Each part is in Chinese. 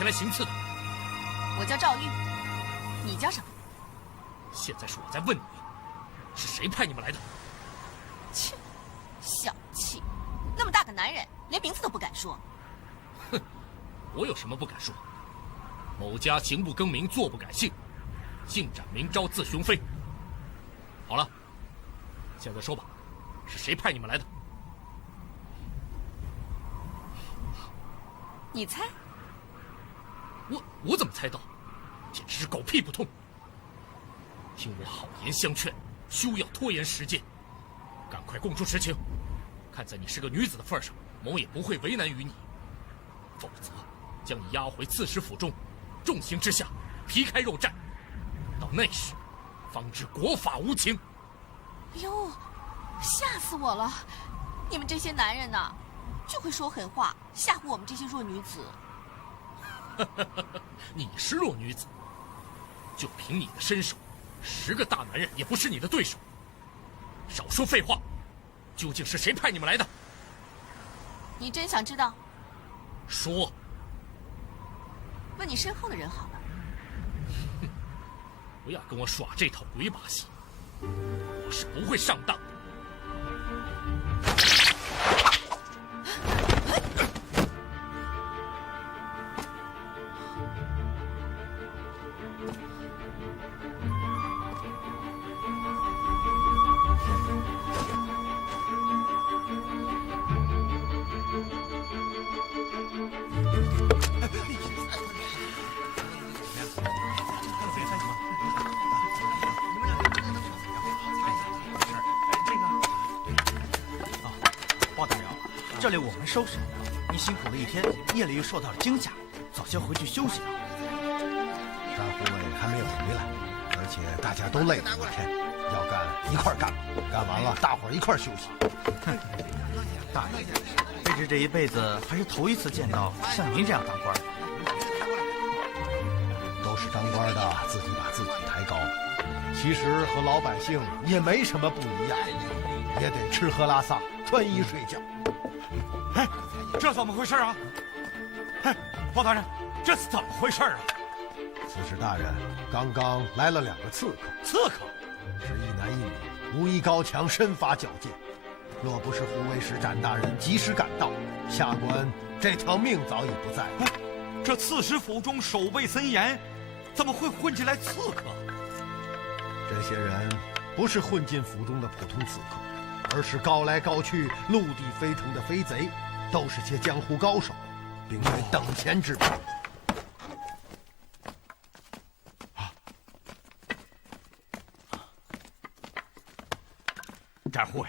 前来行刺的，我叫赵玉，你叫什么？现在是我在问你，是谁派你们来的？切，小气！那么大个男人，连名字都不敢说。哼，我有什么不敢说？某家行不更名，坐不改姓，尽展明昭自雄飞。好了，现在说吧，是谁派你们来的？你猜？我怎么猜到？简直是狗屁不通！听我好言相劝，休要拖延时间，赶快供出实情。看在你是个女子的份上，某也不会为难于你。否则，将你押回刺史府中，重刑之下，皮开肉绽。到那时，方知国法无情。哟，吓死我了！你们这些男人呐，就会说狠话，吓唬我们这些弱女子。你是弱女子，就凭你的身手，10个大男人也不是你的对手。少说废话，究竟是谁派你们来的？你真想知道？说。问你身后的人好了。不要跟我耍这套鬼把戏，我是不会上当的。这里我们收拾。你辛苦了一天，夜里又受到了惊吓，早些回去休息吧。张护卫还没有回来，而且大家都累了一天，要干一块干，干完了大伙儿一块休息。大爷，卑职这一辈子还是头一次见到像您这样当官的。都是当官的自己把自己抬高，其实和老百姓也没什么不一样，也得吃喝拉撒，穿衣睡觉。哎，这怎么回事啊？哎，包大人，这是怎么回事啊？刺史大人，刚刚来了2个刺客，刺客是一男一女，武艺高强，身法矫健。若不是护卫使展大人及时赶到，下官这条命早已不在了。这刺史府中守备森严，怎么会混进来刺客？这些人不是混进府中的普通刺客，而是高来高去、陆地飞腾的飞贼，都是些江湖高手，并为等闲之辈。展护卫，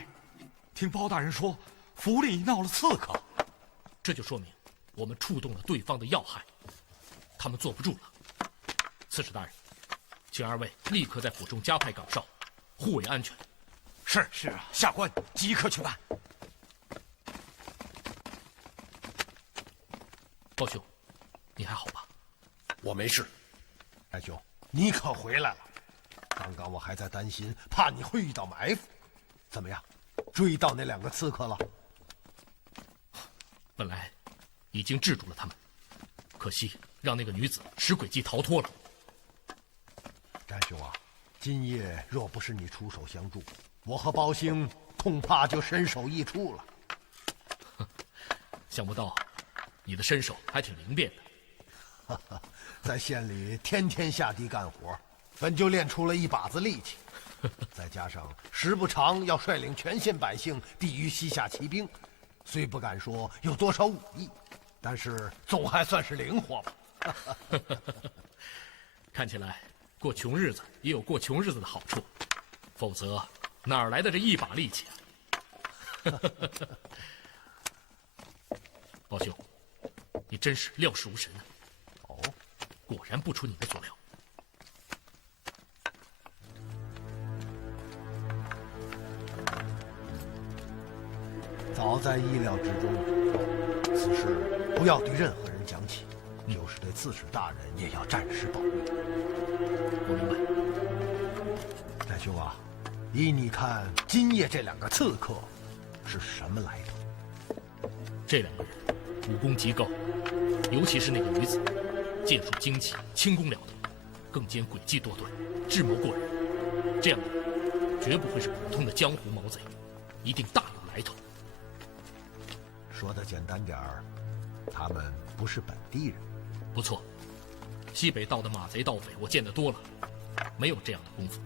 听包大人说，府里闹了刺客，这就说明我们触动了对方的要害，他们坐不住了。刺史大人，请2位立刻在府中加派岗哨，护卫安全。是啊，下官即刻去办。包兄，你还好吧？我没事。太兄，你可回来了。刚刚我还在担心，怕你会遇到埋伏。怎么样，追到那2个刺客了？本来已经制住了他们，可惜让那个女子使诡计逃脱了。战兄啊，今夜若不是你出手相助，我和包兴恐怕就身首异处了。想不到你的身手还挺灵便的。在县里天天下地干活，本就练出了一把子力气，再加上时不常要率领全县百姓抵御西夏骑兵，虽不敢说有多少武艺，但是总还算是灵活吧。看起来过穷日子也有过穷日子的好处，否则哪儿来的这一把力气啊？包兄，你真是料事无神啊！哦，果然不出你的所料。早在意料之中，此事不要对任何人讲起，就是对刺史大人也要暂时保密。我明白。战兄啊，依你看，今夜这2个刺客是什么来头？这2个人武功极高，尤其是那个女子，剑术精奇，轻功了得，更兼诡计多端，智谋过人。这样的人绝不会是普通的江湖毛贼，一定大有来头。说的简单点儿，他们不是本地人。不错，西北道的马贼盗匪我见得多了，没有这样的功夫。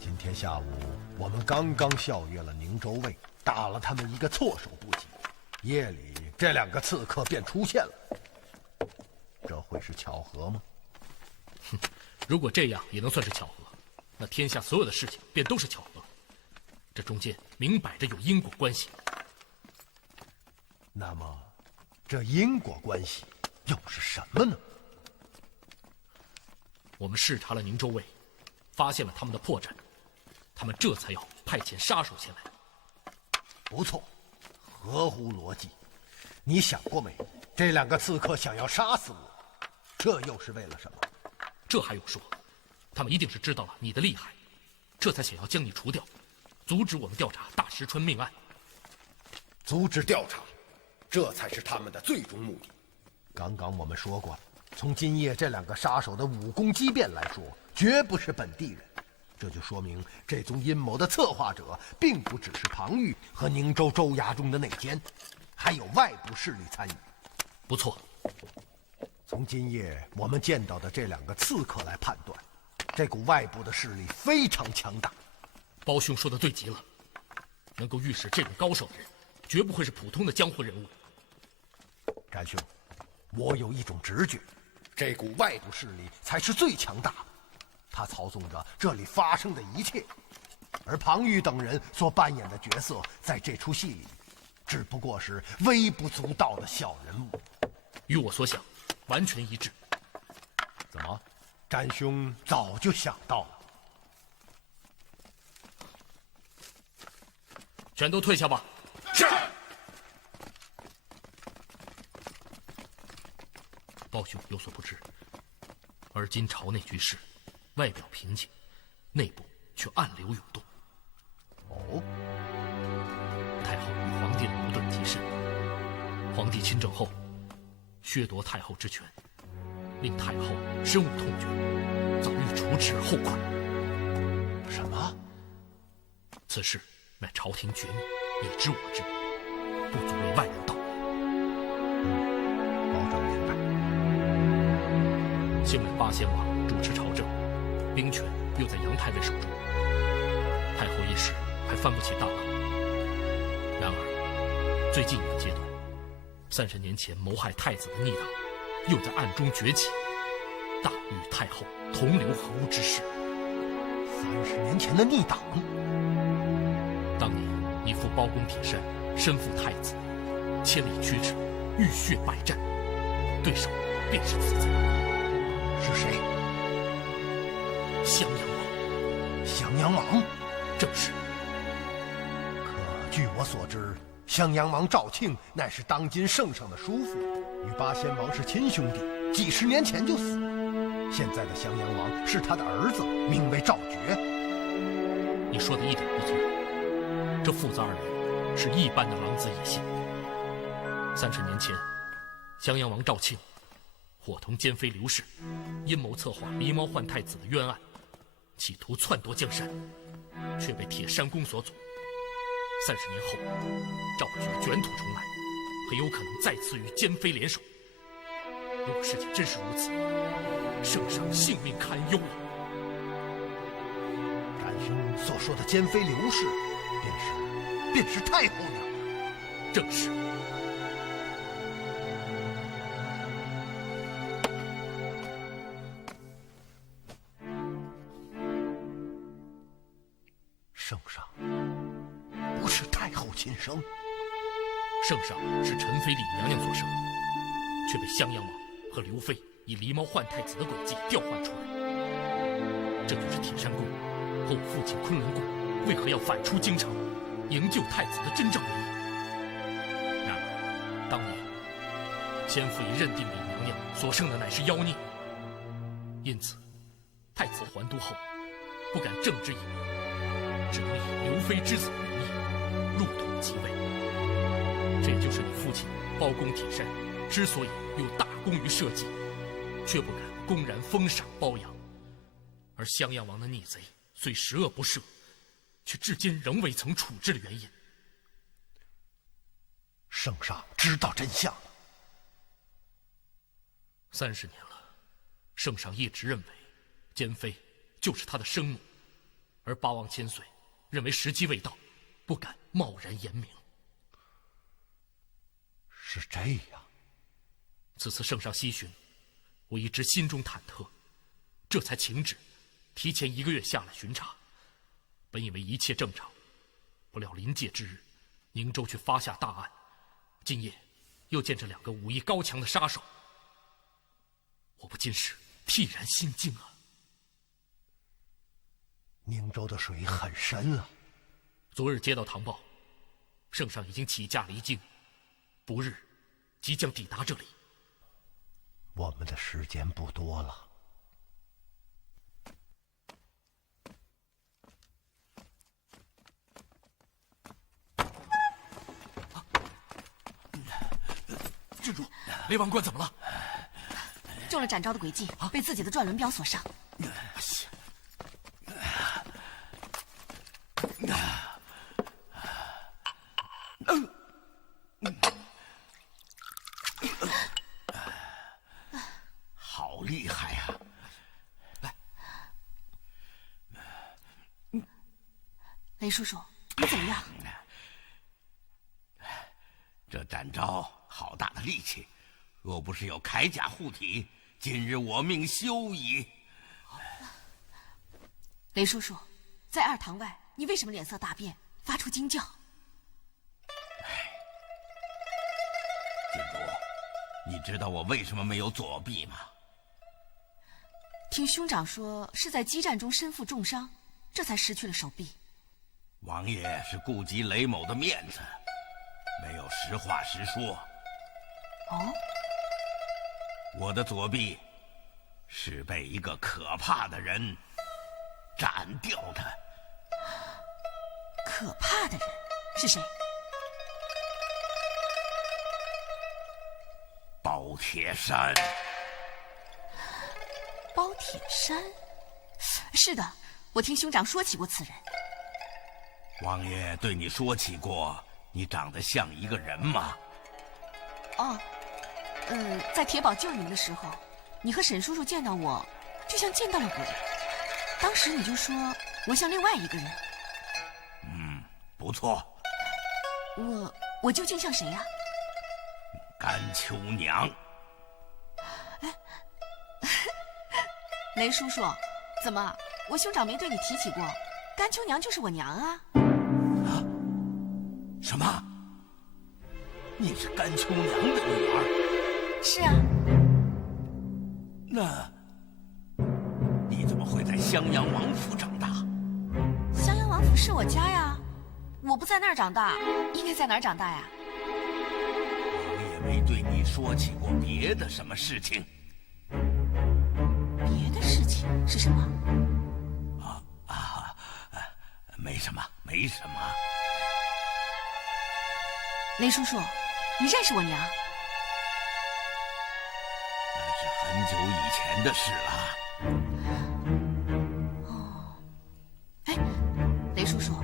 今天下午我们刚刚校阅了宁州卫，打了他们一个措手不及，夜里这2个刺客便出现了，这会是巧合吗？哼，如果这样也能算是巧合，那天下所有的事情便都是巧合，这中间明摆着有因果关系。那么，这因果关系又是什么呢？我们视察了宁州卫，发现了他们的破绽，他们这才要派遣杀手前来。不错，合乎逻辑。你想过没有？这2个刺客想要杀死我，这又是为了什么？这还用说？他们一定是知道了你的厉害，这才想要将你除掉，阻止我们调查大石川命案。阻止调查，这才是他们的最终目的。刚刚我们说过了，从今夜这2个杀手的武功机变来说，绝不是本地人。这就说明这宗阴谋的策划者并不只是庞玉和宁州州衙中的内奸，还有外部势力参与。不错，从今夜我们见到的这2个刺客来判断，这股外部的势力非常强大。包兄说的对极了，能够御使这种高手的人，绝不会是普通的江湖人物。詹兄，我有一种直觉，这股外部势力才是最强大的，他操纵着这里发生的一切，而庞玉等人所扮演的角色，在这出戏里，只不过是微不足道的小人物。与我所想完全一致。怎么，詹兄早就想到了？全都退下吧。是。包兄有所不知，而今朝内局势，外表平静，内部却暗流涌动。哦，太后与皇帝的矛盾极深，皇帝亲政后，削夺太后之权，令太后深恶痛绝，早欲除之而后快。什么？此事乃朝廷绝密，你知我知，不足为外人道。保长明白。幸免八贤王主持朝政，兵权又在杨太尉手中，太后一时还翻不起大浪。然而，最近一个阶段，30年前谋害太子的逆党，又在暗中崛起，大与太后同流合污之事。30年前的逆党，当年你父包公铁扇身负太子，千里驱驰，浴血百战，对手便是此贼。是谁？襄阳王。襄阳王？正是。可据我所知，襄阳王赵庆乃是当今圣上的叔父，与八仙王是亲兄弟，几十年前就死。现在的襄阳王是他的儿子，名为赵觉。你说的一点不错，这父子2人是一般的狼子野心。30年前，襄阳王赵庆伙同奸妃刘氏，阴谋策划狸猫换太子的冤案，企图篡夺江山，却被铁山公所阻。30年后，赵觉卷土重来，很有可能再次与奸妃联手。如果事情真是如此，圣上性命堪忧啊！詹兄所说的奸妃刘氏，便是太后娘娘。正是。圣上不是太后亲生，圣上是陈妃李娘娘所生，却被襄阳王和刘妃以狸猫换太子的诡计调换出来。这就是铁山公和我父亲昆仑公为何要反出京城，营救太子的真正原因。然而，当年先父已认定李娘娘所生的乃是妖孽，因此太子还都后不敢正之以命，只能以刘妃之子的名义入统即位。这也就是你父亲包公铁扇之所以有大功于社稷，却不敢公然封赏褒扬。而襄阳王的逆贼虽十恶不赦，却至今仍未曾处置的原因。圣上知道真相了。30年了，圣上一直认为奸妃就是他的生母，而八王千岁认为时机未到，不敢贸然言明。是这样。此次圣上西巡，我一直心中忐忑，这才请旨提前1个月下来巡查。本以为一切正常，不料临界之日，宁州却发下大案。今夜又见这2个武艺高强的杀手，我不禁是惕然心惊啊！宁州的水很深啊。昨日接到唐报，圣上已经起驾离京，不日即将抵达这里。我们的时间不多了。郡主，雷王冠怎么了？中了展昭的诡计，被自己的转轮镖所伤。好厉害呀！来，雷叔叔，你怎么样？这展昭好大的力气，若不是有铠甲护体，今日我命休矣。雷叔叔，在二堂外，你为什么脸色大变，发出惊叫？郡主，你知道我为什么没有左臂吗？听兄长说是在激战中身负重伤，这才失去了手臂。王爷是顾及雷某的面子，没有实话实说。哦，我的左臂是被一个可怕的人斩掉的。可怕的人是谁？包铁山。包铁山？是的，我听兄长说起过此人。王爷对你说起过，你长得像一个人吗？哦，在铁堡救你们的时候，你和沈叔叔见到我，就像见到了鬼。当时你就说我像另外一个人。不错。我究竟像谁呀？甘秋娘。雷叔叔，怎么我兄长没对你提起过？甘秋娘就是我娘啊！什么？你是甘秋娘的女儿？是啊。那你怎么会在襄阳王府长大？襄阳王府是我家呀，我不在那儿长大，应该在哪儿长大呀？王爷没对你说起过别的什么事情？别的事情是什么？没什么，没什么。雷叔叔，你认识我娘？那是很久以前的事了。哦，哎，雷叔叔，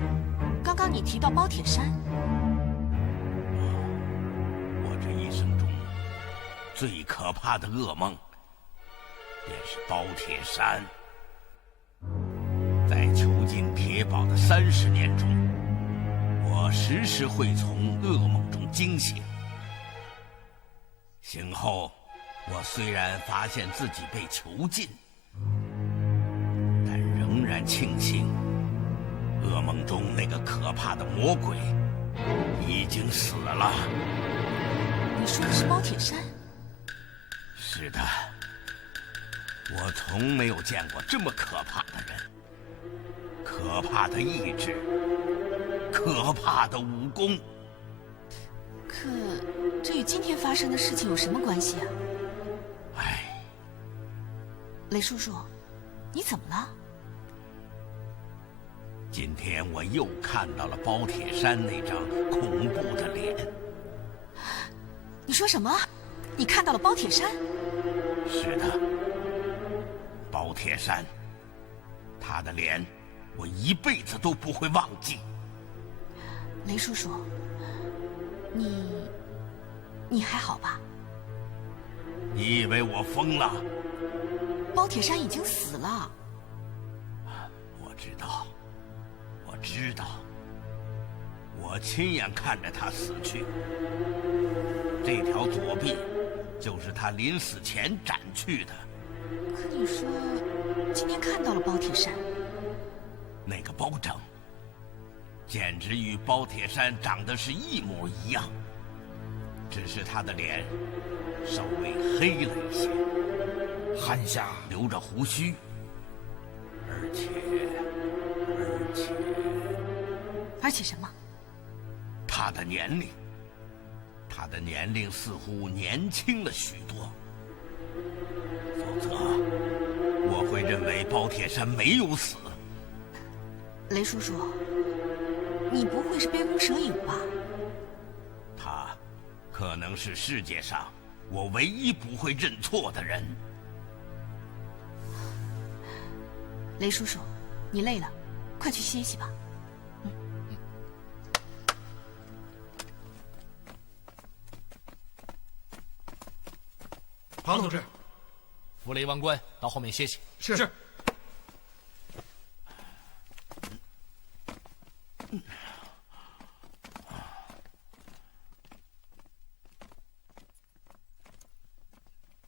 刚刚你提到包铁山，我这一生中最可怕的噩梦，便是包铁山。在囚禁铁堡的30年中，我时时会从噩梦中惊醒。醒后，我虽然发现自己被囚禁，但仍然庆幸，噩梦中那个可怕的魔鬼已经死了。你说的是包铁山？是的，我从没有见过这么可怕的人。可怕的意志，可怕的武功。可这与今天发生的事情有什么关系啊？唉，雷叔叔，你怎么了？今天我又看到了包铁山那张恐怖的脸。你说什么？你看到了包铁山？是的，包铁山，他的脸我一辈子都不会忘记。雷叔叔，你还好吧？你以为我疯了？包铁山已经死了。我知道，我知道，我亲眼看着他死去。这条左臂就是他临死前斩去的。可你说今天看到了包铁山，那个包拯简直与包铁山长得是一模一样，只是他的脸稍微黑了一些，汗下留着胡须，而且而且什么？他的年龄，他的年龄似乎年轻了许多。否则，我会认为包铁山没有死。雷叔叔，你不会是杯弓蛇影吧？他，可能是世界上我唯一不会认错的人。雷叔叔，你累了，快去歇息吧。庞同志，扶雷王冠到后面歇息。是。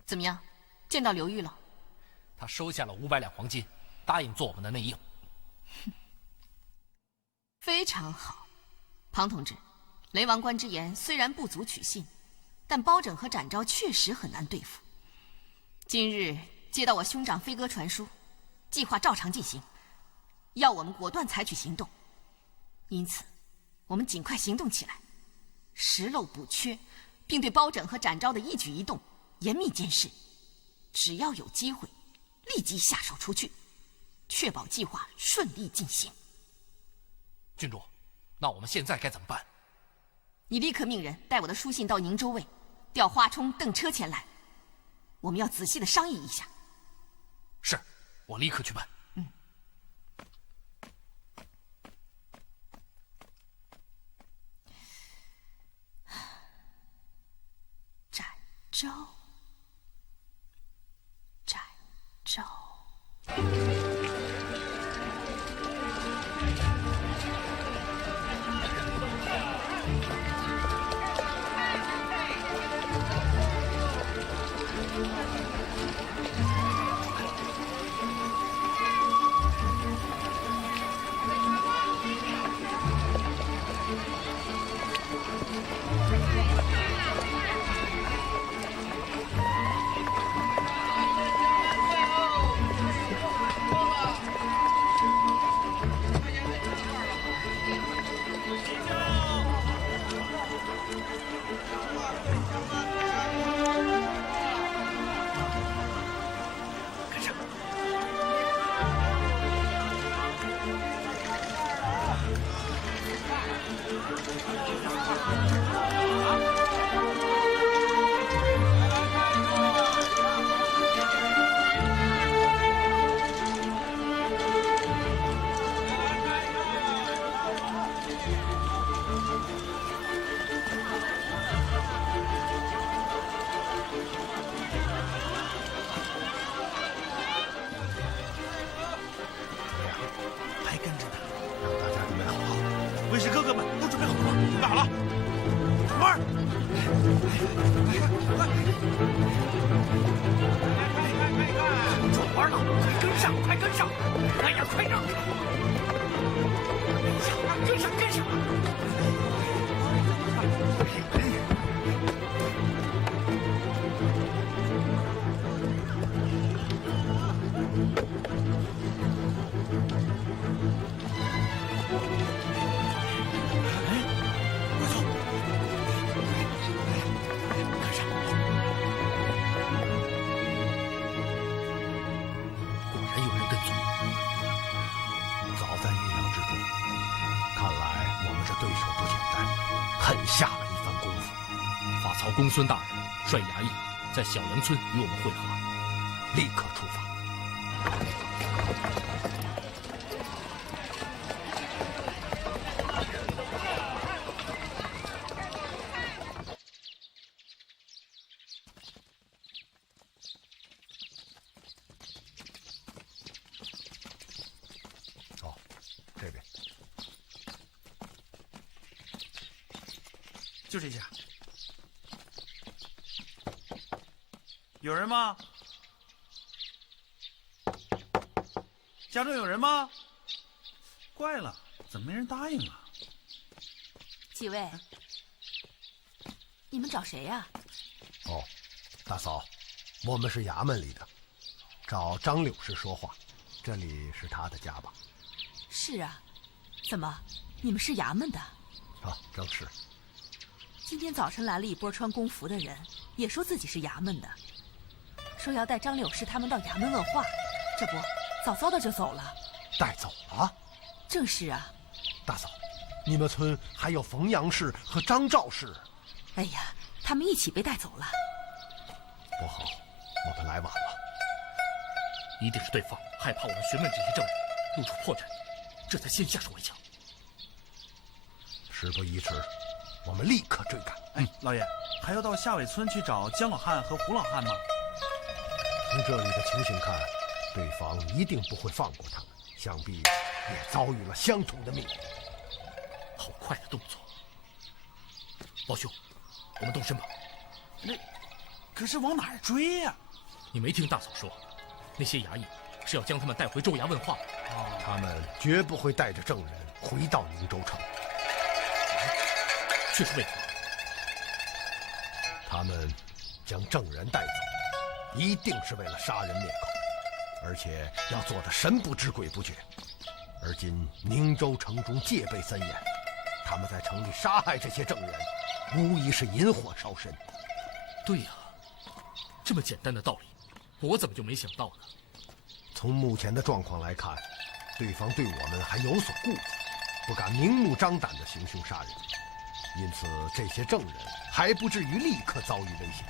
怎么样，见到刘玉了？他收下了500两黄金，答应做我们的内应。非常好，庞同志，雷王冠之言虽然不足取信，但包拯和展昭确实很难对付。今日接到我兄长飞鸽传书，计划照常进行，要我们果断采取行动。因此，我们尽快行动起来，拾漏补缺，并对包拯和展昭的一举一动严密监视。只要有机会，立即下手除去，确保计划顺利进行。郡主，那我们现在该怎么办？你立刻命人带我的书信到宁州卫，调花冲、邓车前来。我们要仔细的商议一下。是，我立刻去办。展昭，展昭。还跟着呢。让大家准备好了。卫士哥哥们都准备好了吗？准备好了。快！转弯了，快跟上，快跟上！哎呀，快让开！跟上，跟上！果然有人跟踪。早在预料之中，看来我们这对手不简单，很下了一番功夫。法曹公孙大人率衙役在小杨村与我们会合，立刻出发。哦，这边就这家。有人吗？家中有人吗？怪了，怎么没人答应啊？几位，你们找谁呀？哦，大嫂，我们是衙门里的，找张柳氏说话，这里是他的家吧？是啊，怎么，你们是衙门的？啊，正是。今天早晨来了一波穿工服的人，也说自己是衙门的，说要带张柳氏他们到衙门问话，这不，早早的就走了。带走了？正是啊。大嫂，你们村还有冯杨氏和张赵氏。哎呀，他们一起被带走了。不好，我们来晚了。一定是对方害怕我们询问这些证人，露出破绽，这才先下手为强。事不宜迟，我们立刻追赶。哎，老爷，还要到下尾村去找姜老汉和胡老汉吗？从这里的情形看，对方一定不会放过他们，想必也遭遇了相同的命运。好快的动作！宝兄，我们动身吧。可是往哪儿追呀？你没听大嫂说，那些衙役是要将他们带回州衙问话。他们绝不会带着证人回到宁州城。却是为何？他们将证人带走，一定是为了杀人灭口，而且要做得神不知鬼不觉。而今宁州城中戒备森严，他们在城里杀害这些证人，无疑是引火烧身。对呀，这么简单的道理，我怎么就没想到呢？从目前的状况来看，对方对我们还有所顾忌，不敢明目张胆地行凶杀人，因此这些证人还不至于立刻遭遇危险。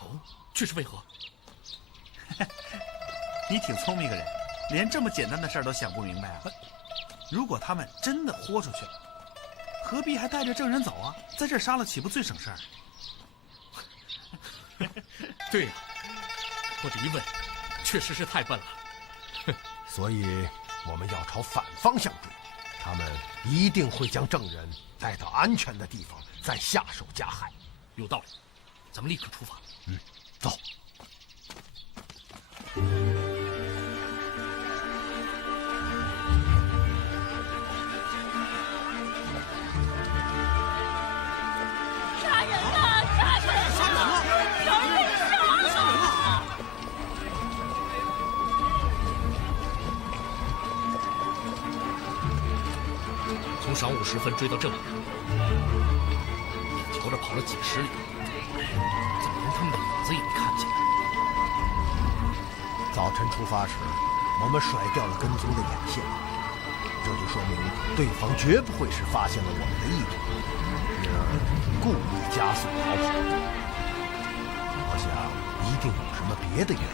哦，却是为何？你挺聪明个人，连这么简单的事儿都想不明白啊！如果他们真的豁出去了，何必还带着证人走啊？在这儿杀了岂不最省事儿？对呀，我这一问，确实是太笨了。所以我们要朝反方向追，他们一定会将证人带到安全的地方，再下手加害。有道理，咱们立刻出发。走。杀人了！杀人了！杀人了！有人被杀了！从晌午时分追到这里，眼瞧着跑了几十里，怎么连他们的影子也没看见？早晨出发时，我们甩掉了跟踪的眼线，这就说明对方绝不会是发现了我们的意图，因而故意加速逃跑。我想一定有什么别的原因。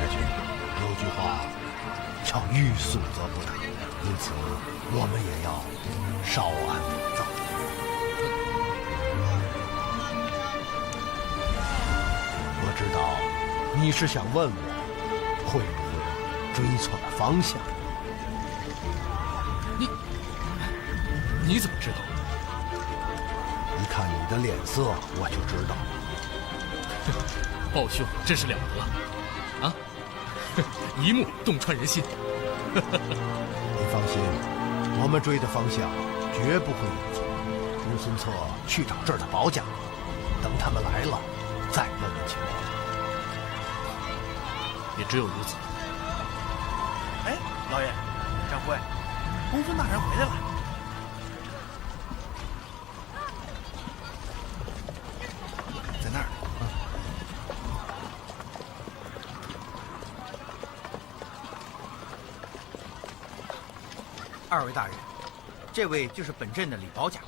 但是有句话叫欲速则不达，因此我们也要稍安勿躁。我知道你是想问我会不会追错了方向。你怎么知道？一看你的脸色，我就知道。豹兄真是了得啊！一目洞穿人心。你放心，我们追的方向绝不会有错。公孙策去找这儿的保甲，等他们来了再问问情况。也只有如此。哎，老爷，掌柜，公孙大人回来了。在那儿。二位大人，这位就是本镇的李保甲。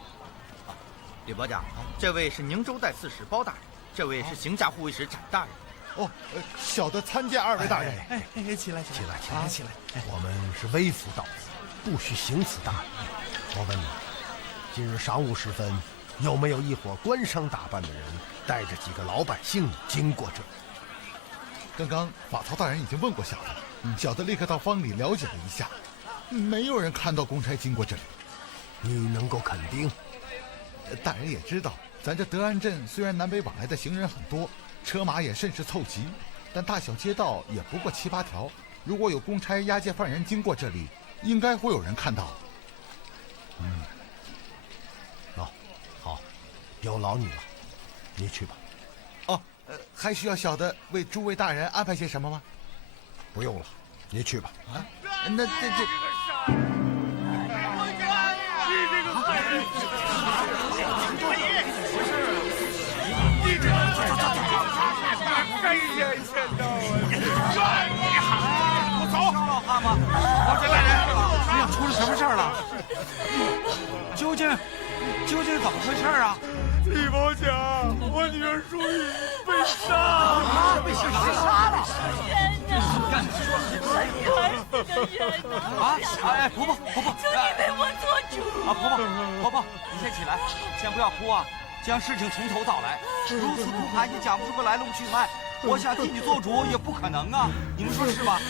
李保甲，这位是宁州带刺史包大人，这位是刑驾护卫使展大人。哦，小的参见二位大人。哎，起来，起来，起来！我们是微服到此，不许行此大礼。我问你，今日晌午时分，有没有一伙官商打扮的人，带着几个老百姓经过这里？刚刚马曹大人已经问过小的了，小的立刻到坊里了解了一下，没有人看到公差经过这里。你能够肯定？大人也知道，咱这德安镇虽然南北往来的行人很多，车马也甚是凑齐，但大小街道也不过7、8条。如果有公差押解犯人经过这里，应该会有人看到。好，有劳你了，你去吧。哦，还需要小的为诸位大人安排些什么吗？不用了，你去吧。那这。出了什么事儿了？究竟怎么回事啊？李保甲，我女儿淑玉被杀了！被谁杀了？冤呐！哎，婆婆，求你为我做主！婆婆，你先起来，先不要哭啊，将事情从头道来。如此哭喊，也讲不出个来龙去脉。我想替你做主也不可能啊，你们说是吧？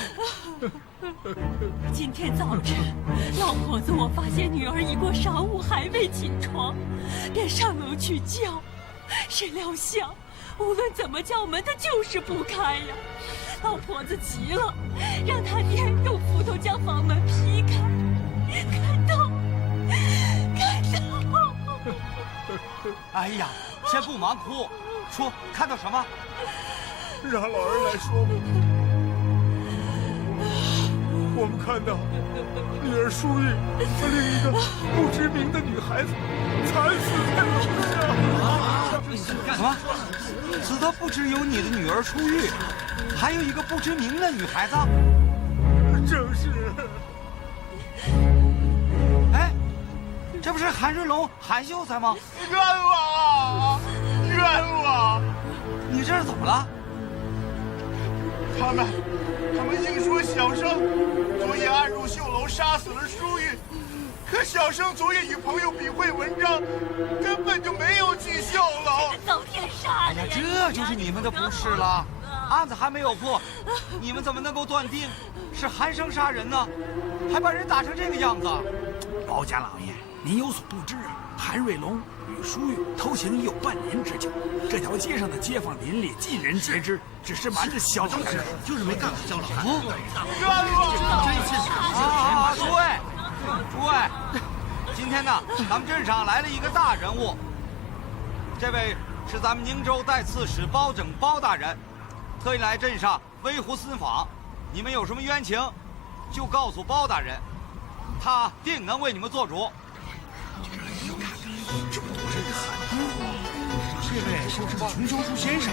今天早晨，老婆子我发现女儿已过晌午还未起床，便上楼去叫，谁料想无论怎么叫门，她就是不开呀。老婆子急了，让他爹用斧头将房门劈开，看到。哎呀，先不忙哭，说看到什么？让老人来说吧。我们看到女儿淑玉和另一个不知名的女孩子惨死在楼上。什么？死的不只有你的女儿淑玉，还有一个不知名的女孩子。正是。哎，这不是韩瑞龙、韩秀才吗？冤枉啊！冤枉！你这是怎么了？他们硬说小生昨夜暗入绣楼杀死了淑玉，可小生昨夜与朋友比绘文章，根本就没有去绣楼。遭天杀的！哎呀，这就是你们的不是了。案子还没有破，你们怎么能够断定是韩生杀人呢？还把人打成这个样子！保家老爷，您有所不知啊，韩瑞龙与淑玉偷情已有半年之久，这条街上的街坊邻里尽人皆知，只是瞒着小老汉，就是没干过小老汉。冤枉！诸位，今天呢，咱们镇上来了一个大人物，这位是咱们宁州代刺史包拯包大人，特意来镇上微湖私访。你们有什么冤情，就告诉包大人，他定能为你们做主。这么多人喊，这位说是穷教书先生，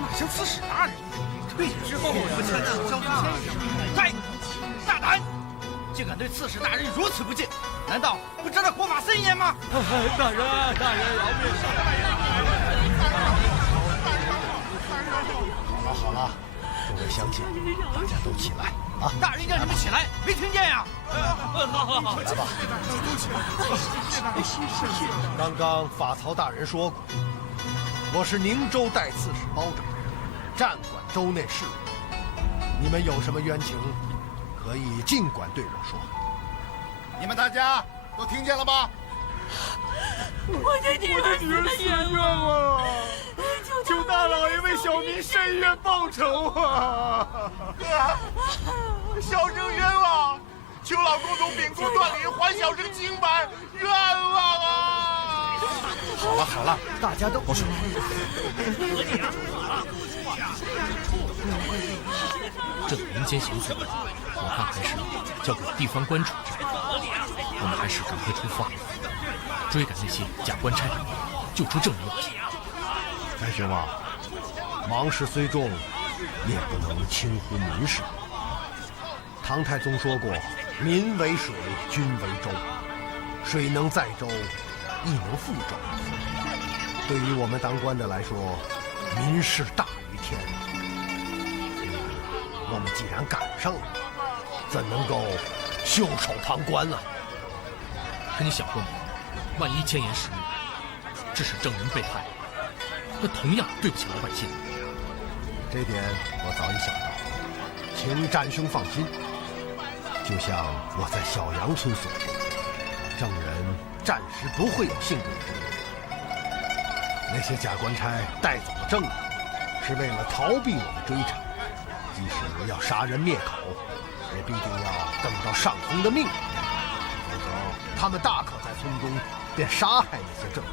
哪像刺史大人？对，之后我们参加教书先生。在，大胆，竟敢对刺史大人如此不敬，难道不知道国法森严吗？大人饶命！好了，众位乡亲，大家都起来啊！大人让你们起来，没听见呀？好，来吧。刚刚法曹大人说过，我是宁州代刺史包拯，暂管州内事务。你们有什么冤情，可以尽管对我说。你们大家都听见了吧？我的女儿死了冤枉！求大老爷为小民伸冤报仇啊！小生冤枉！求老公公秉公断理，还小生清白！冤枉啊！好了，大家都不是。这个民间刑诉，我看还是交给地方官处置。我们还是赶快出发，追赶那些假官差，救出正人老爷。三兄啊，忙事虽重，也不能轻忽民事。唐太宗说过：“民为水，君为舟。水能载舟，亦能覆舟。”对于我们当官的来说，民事大于天。我们既然赶上了，怎能够袖手旁观呢？可你想过吗？万一迁延时日，致使证人被害，那同样对不起老百姓。这点我早已想到，请展兄放心。就像我在小杨村所说，证人暂时不会有幸免之忧。那些假官差带走了证人，是为了逃避我们追查。即使要杀人灭口，也必定要等到上峰的命令，否则他们大可在村中便杀害那些证人，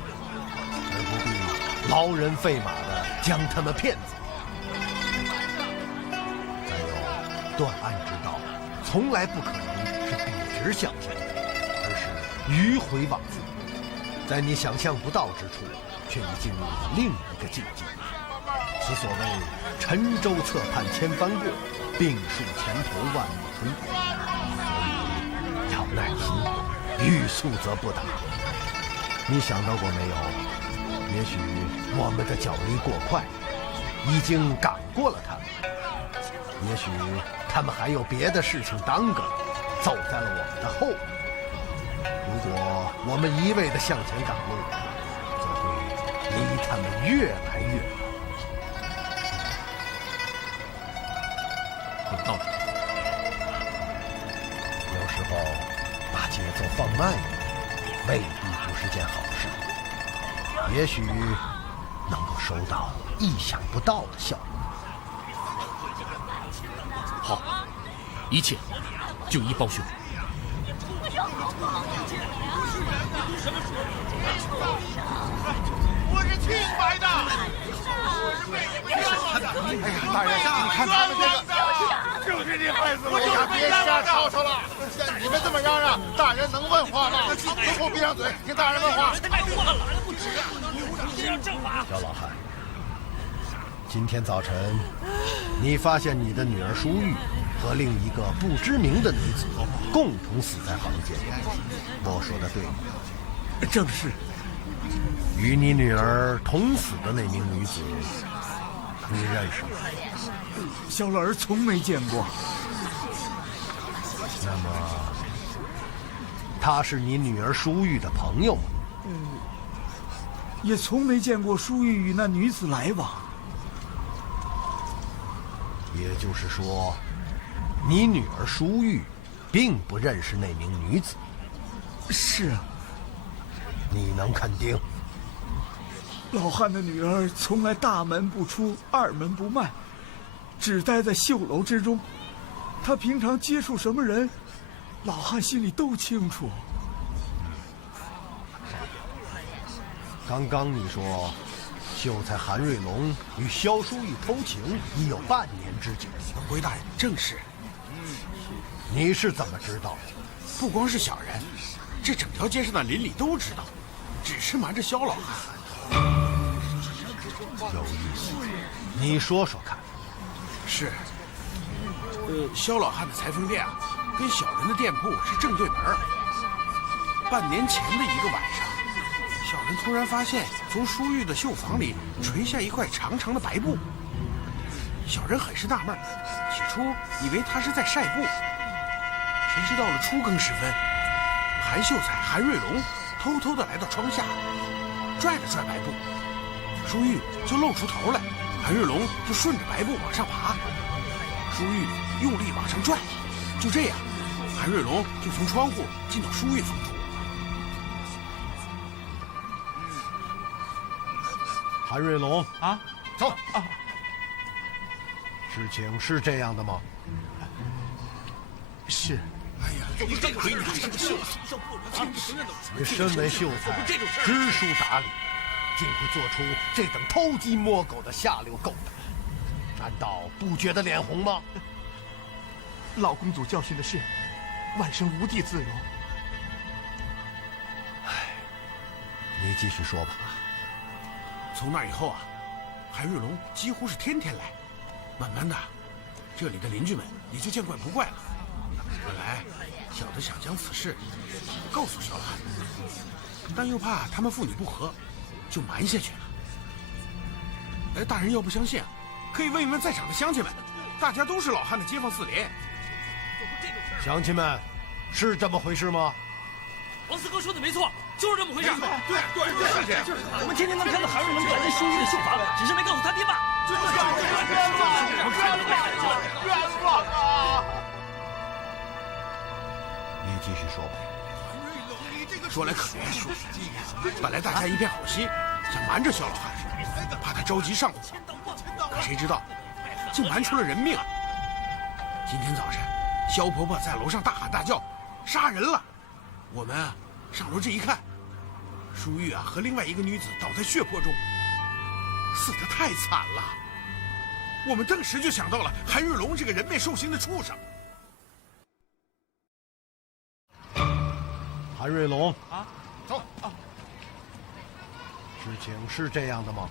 而不必劳人费马的将他们骗走。再有，断案之道从来不可能是笔直向前，而是迂回往复。在你想象不到之处，却已进入了另一个境界。此所谓沉舟侧畔千帆过，病树前头万木春。所以要耐心，欲速则不达。你想到过没有？也许我们的脚力过快，已经赶过了他们。也许他们还有别的事情耽搁，走在了我们的后面。如果我们一味地向前赶路，就会离他们越来越远。有道理。有时候把节奏放慢一点，未必不是件好事。也许能够收到意想不到的效果。好，一切就依包兄。我是清白的，我是被你们冤枉的。哎呀，大人，你看他们这个，就是你害死我！别瞎吵吵了，像你们这么嚷嚷，大人能问话吗？都给我闭上嘴，听大人问话。太过了，不值啊！这样正法。小老汉，今天早晨，你发现你的女儿淑玉和另一个不知名的女子共同死在房间。我说的对吗？正是。与你女儿同死的那名女子，你认识吗？小老儿从没见过。那么，她是你女儿淑玉的朋友吗？也从没见过淑玉与那女子来往。也就是说，你女儿淑玉并不认识那名女子。是啊。你能肯定？老汉的女儿从来大门不出，二门不迈，只待在绣楼之中。她平常接触什么人，老汉心里都清楚。刚刚你说，秀才韩瑞龙与萧淑玉偷情已有半年之久。回大人，正是。你是怎么知道的？不光是小人，这整条街上的邻里都知道，只是瞒着萧老汉。有意思，你说说看。是，萧老汉的裁缝店啊，跟小人的店铺是正对门。半年前的一个晚上，小人突然发现从淑玉的绣房里垂下一块长长的白布。小人很是纳闷，起初以为他是在晒布，谁知到了初更时分，韩秀才韩瑞龙偷偷地来到窗下，拽了拽白布，淑玉就露出头来，韩瑞龙就顺着白布往上爬，淑玉用力往上拽，就这样，韩瑞龙就从窗户进到淑玉房中。韩瑞龙啊，走啊！事情是这样的吗？是。哎呀，你这个回你是个秀才，你身为秀才，知书达理，竟会做出这等偷鸡摸狗的下流勾当，难道不觉得脸红吗？老公主教训的是，万生无地自容。唉，你继续说吧。从那以后啊，韩瑞龙几乎是天天来，慢慢的，这里的邻居们也就见怪不怪了。本来小的想将此事告诉小老汉，但又怕他们父女不和，就瞒下去了。大人要不相信，可以问一问在场的乡亲们，大家都是老汉的街坊四邻。乡亲们，是这么回事吗？王四哥说的没错，就是这么回事。对，是这样。我们天天能看到韩瑞龙赶进淑玉的绣房，只是没告诉他爹妈。冤枉啊！你继续说吧。说来可怜，本来大家一片好心，想瞒着萧老汉，怕他着急上火，可谁知道，竟瞒出了人命。今天早晨，萧婆婆在楼上大喊大叫，杀人了。我们啊，上楼这一看，淑玉啊和另外一个女子倒在血泊中，死得太惨了。我们顿时就想到了韩瑞龙这个人面兽心的畜生。韩瑞龙啊，走啊！事情是这样的吗？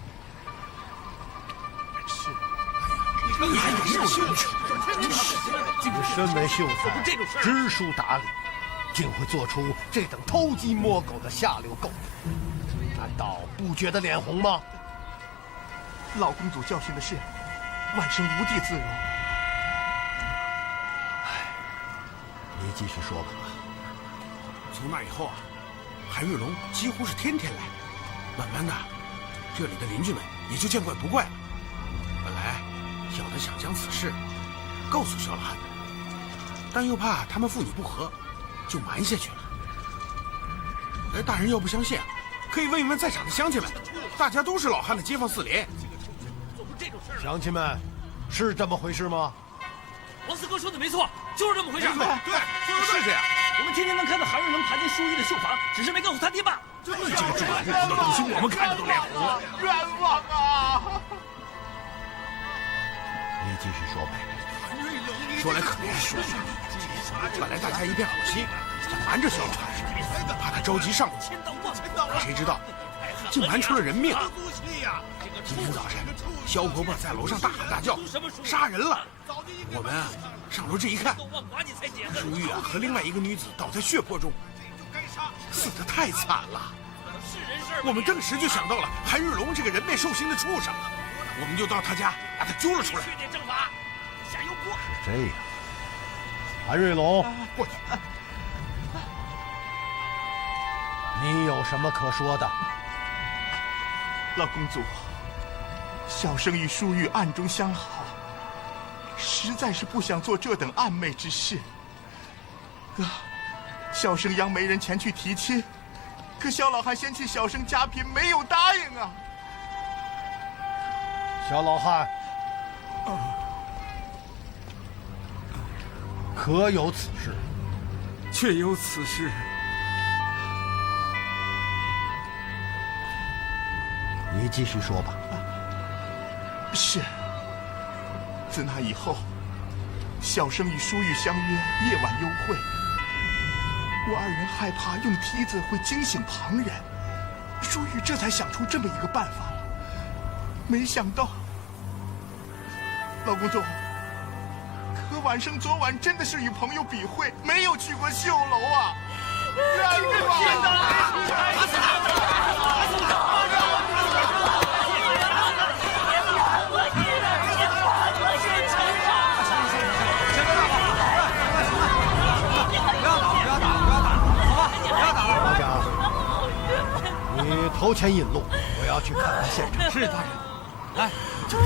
是。你还有秀你身为秀才，知书达理，竟会做出这等偷鸡摸狗的下流勾当，难道不觉得脸红吗？老公主教训的是，万生无地自容。你继续说吧。从那以后啊，韩瑞龙几乎是天天来，慢慢的，这里的邻居们也就见怪不怪了。本来小的想将此事告诉萧老汉，但又怕他们父女不和，就瞒下去了。大人要不相信啊，可以问一问在场的乡亲们，大家都是老汉的街坊四邻。乡亲们，是这么回事吗？王四哥说的没错，就是这么回事。对，是这样。我们天天能看到韩瑞龙爬进淑玉的绣房，只是没告诉他爹爸。这个重要的东西，我们看着都脸红。冤枉啊！你继续说呗。说来可怜，本来大家一片好心，想瞒着萧老汉，怕他着急上路，谁知道竟瞒出了人命。今天早晨，萧婆婆在楼上大喊大叫，杀人了。我们上楼这一看，淑玉和另外一个女子倒在血泊中，死得太惨了。我们顿时就想到了韩瑞龙这个人面兽心的畜生，我们就到他家把他揪了出来。是这样，韩瑞龙，过去。你有什么可说的？老公主，小生与淑玉暗中相好，实在是不想做这等暧昧之事。小生央媒人前去提亲，可萧老汉嫌弃小生家贫，没有答应啊。萧老汉，可有此事？确有此事。你继续说吧。是。自那以后，小生与淑玉相约夜晚幽会。我二人害怕用梯子会惊醒旁人，淑玉这才想出这么一个办法。没想到，老公主，可晚生昨晚真的是与朋友比会，没有去过绣楼啊！冤你头前引路，我要去看看现场。是大人。来，这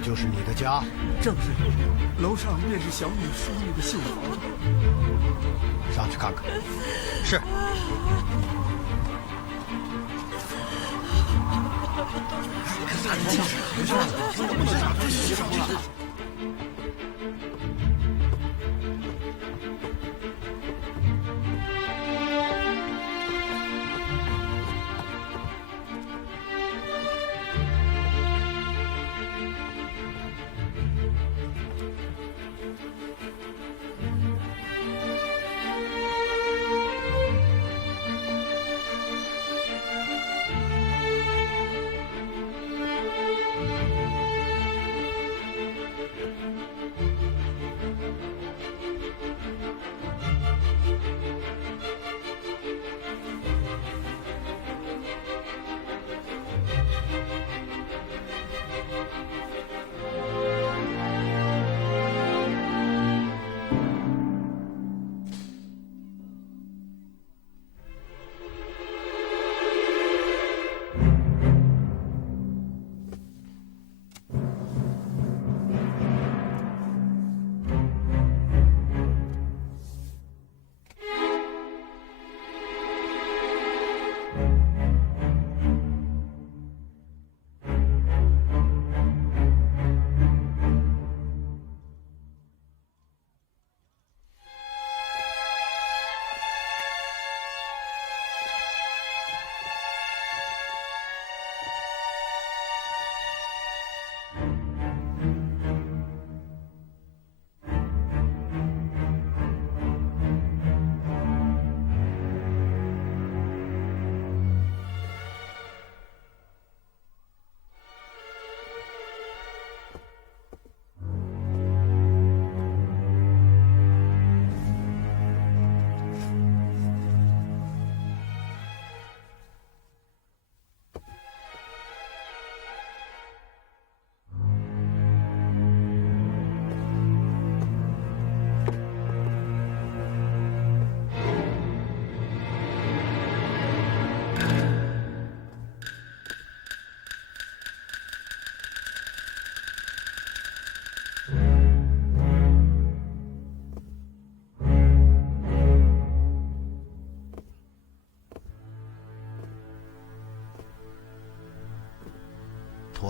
就是你的家？正是，楼上便是小女淑玉的绣房。上去看看。是。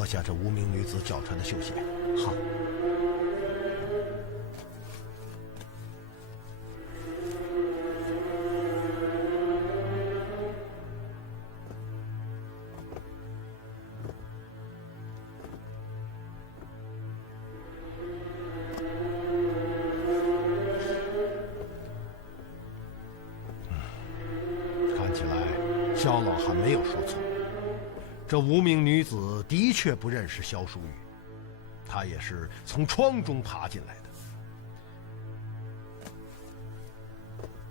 脱下这无名女子脚穿的绣鞋。好。看起来萧老还没有说错。这无名女子的确不认识萧淑玉，她也是从窗中爬进来的。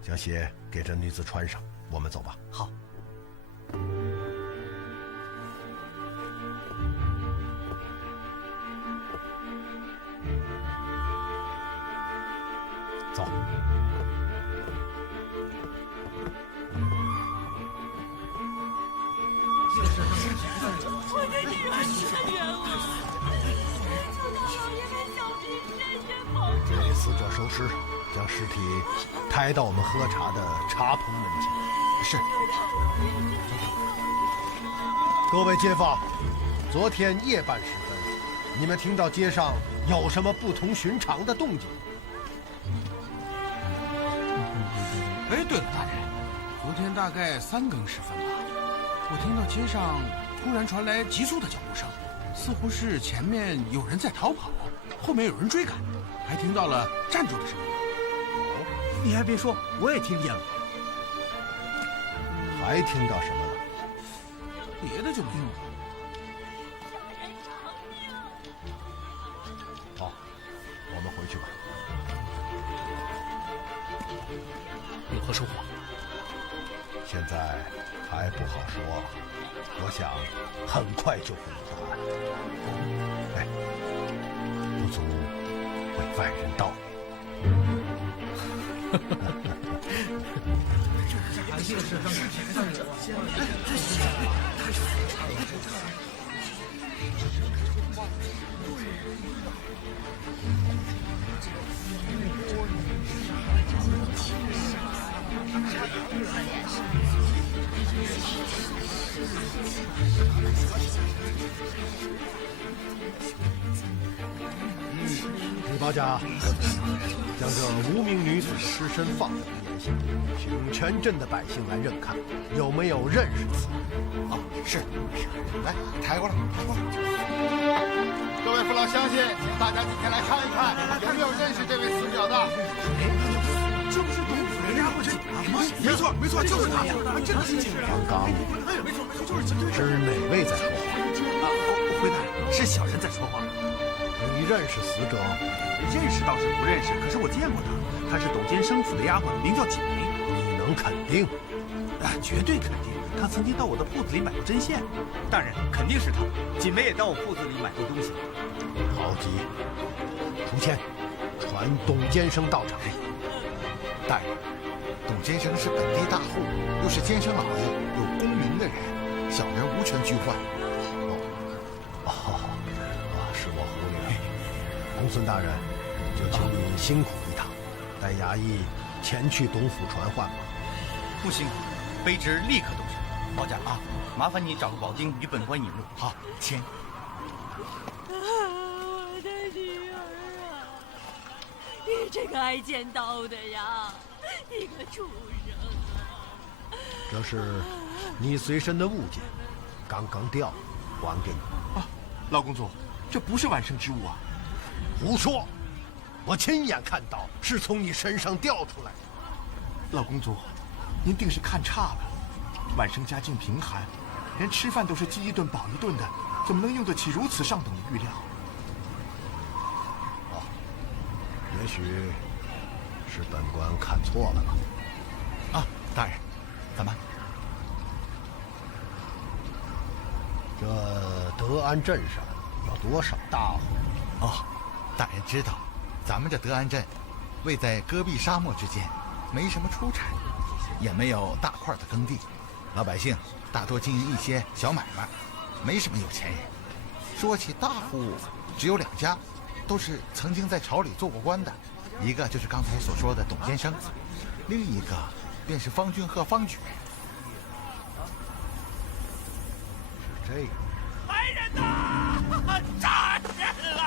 将鞋给这女子穿上，我们走吧。好。走。我的女儿可怜我，求大老爷跟小兵深深保重。给死者收尸，将尸体抬到我们喝茶的茶棚门前。是。各位街坊，昨天夜半时分，你们听到街上有什么不同寻常的动静？哎，对了，大人，昨天大概3更时分吧，我听到街上突然传来急促的脚步声，似乎是前面有人在逃跑，后面有人追赶，还听到了站住的声音。哦，你还别说，我也听见了。还听到什么了？别的就没有了。好，我们回去吧。有何说法？现在还不好说，我想很快就会有答案。哎，不足为外人道也。李保甲，将这无名女子尸身放在屋檐下，请全镇的百姓来认看，有没有认识此人？啊，是。来，抬过来，抬过来。各位父老乡亲，请大家今天来看一看，有没有认识这位死者的？这不是董府的押过去吗？没错，没错，就是他呀！真的是警察。刚刚，没错，就是警察。是哪位在说话？啊，回大人，是小人在说话。你认识死者？认识倒是不认识，可是我见过他，他是董监生府的丫鬟，名叫锦梅。你能肯定？啊，绝对肯定。他曾经到我的铺子里买过针线。大人，肯定是他。锦梅也到我铺子里买过东西。好极。出钱，传董监生到场。大人，董监生是本地大户，又是监生老爷，有功名的人，小人无权拘唤。是我忽略了。公孙大人，就请你辛苦一趟，带衙役前去董府传唤吧。不辛苦，卑职立刻动手。保甲啊，麻烦你找个保丁与本官引路。好，请。我的女儿啊，你这个爱剑道的呀，你个畜生啊！这是你随身的物件，刚刚掉，还给你。啊，老公主，这不是晚生之物啊！胡说！我亲眼看到是从你身上掉出来的。老公主，您定是看差了。晚生家境贫寒，连吃饭都是饥一顿饱一顿的，怎么能用得起如此上等的玉料？哦，也许是本官看错了吧。啊，大人，怎么？这德安镇上有多少大户？哦，大人知道，咱们这德安镇位在戈壁沙漠之间，没什么出产，也没有大块的耕地，老百姓大多经营一些小买卖，没什么有钱人。说起大户，只有2家，都是曾经在朝里做过官的，一个就是刚才所说的董监生，另一个便是方俊鹤方举。是这个。来人呐！杀人了！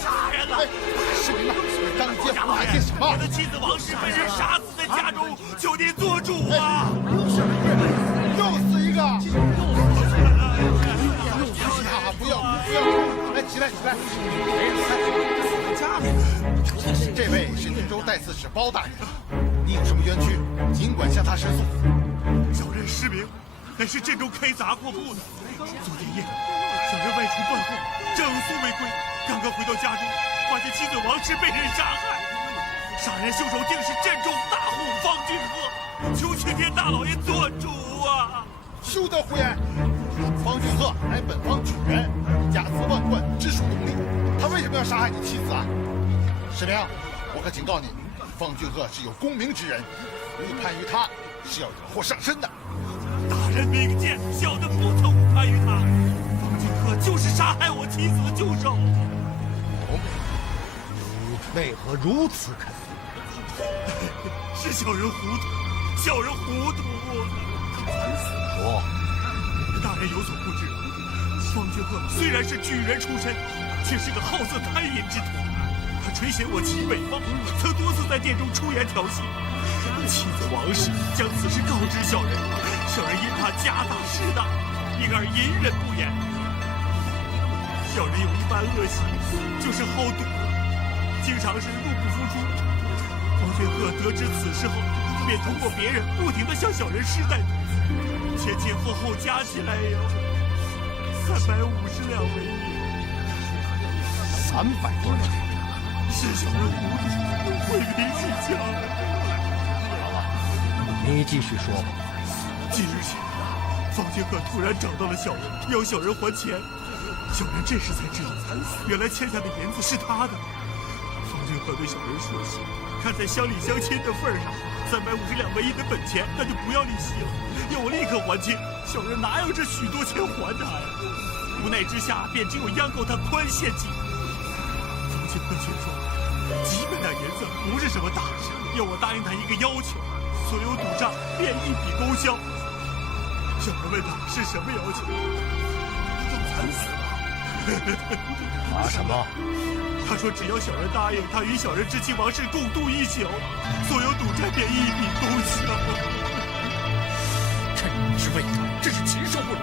杀人了！士兵们，当街胡喊些什么？我的妻子王氏被人杀死在家中，求您做主啊！又死一个！不要！来，起来！家里，这位是宁州带刺史包大人，你有什么冤屈，尽管向他申诉。小人失明，乃是镇中开杂货铺的。昨天夜里，小人外出断货，正宿未归，刚刚回到家中，发现妻子王氏被人杀害。杀人凶手定是镇中大户方俊鹤，求青天大老爷做主啊！休得胡言！方俊鹤乃本方举人，家资万贯，知书懂礼，他为什么要杀害你妻子啊？士兵，我可警告你，方俊鹤是有功名之人，误判于他是要惹祸上身的。大人明鉴，小的不曾误判于他。方俊鹤就是杀害我妻子的凶手。你为何如此肯定？是小人糊涂，小人糊涂。说，大人有所不知，方俊鹤虽然是举人出身，却是个好色贪淫之徒。他垂涎我妻美芳，曾多次在殿中出言调戏。妻子王氏将此事告知小人，小人因他家大势大，因而隐忍不言。小人有一般恶习，就是好赌，经常是入不敷出。方俊鹤得知此事后，便通过别人不停地向小人施贷赌资，前后加起来有350两为一。300多两。是小人糊涂，鬼迷心窍。好了，你继续说吧。几日前，方俊鹤突然找到了小人，要小人还钱。小人这时才知道，原来欠下的银子是他的。方俊鹤对小人说：“看在乡里乡亲的份上，350两为一的本钱，那就不要利息了，要我立刻还清。”小人哪有这许多钱还他呀？无奈之下，便只有央告他宽限期。方俊鹤却说，几百两银子不是什么大事，要我答应他一个要求，所有赌账便一笔勾销。小人问他是什么要求，要惨死了。答什么？他说只要小人答应他与小人之妻王氏共度一宿，所有赌债便一笔勾销。趁人之危，真是禽兽不如。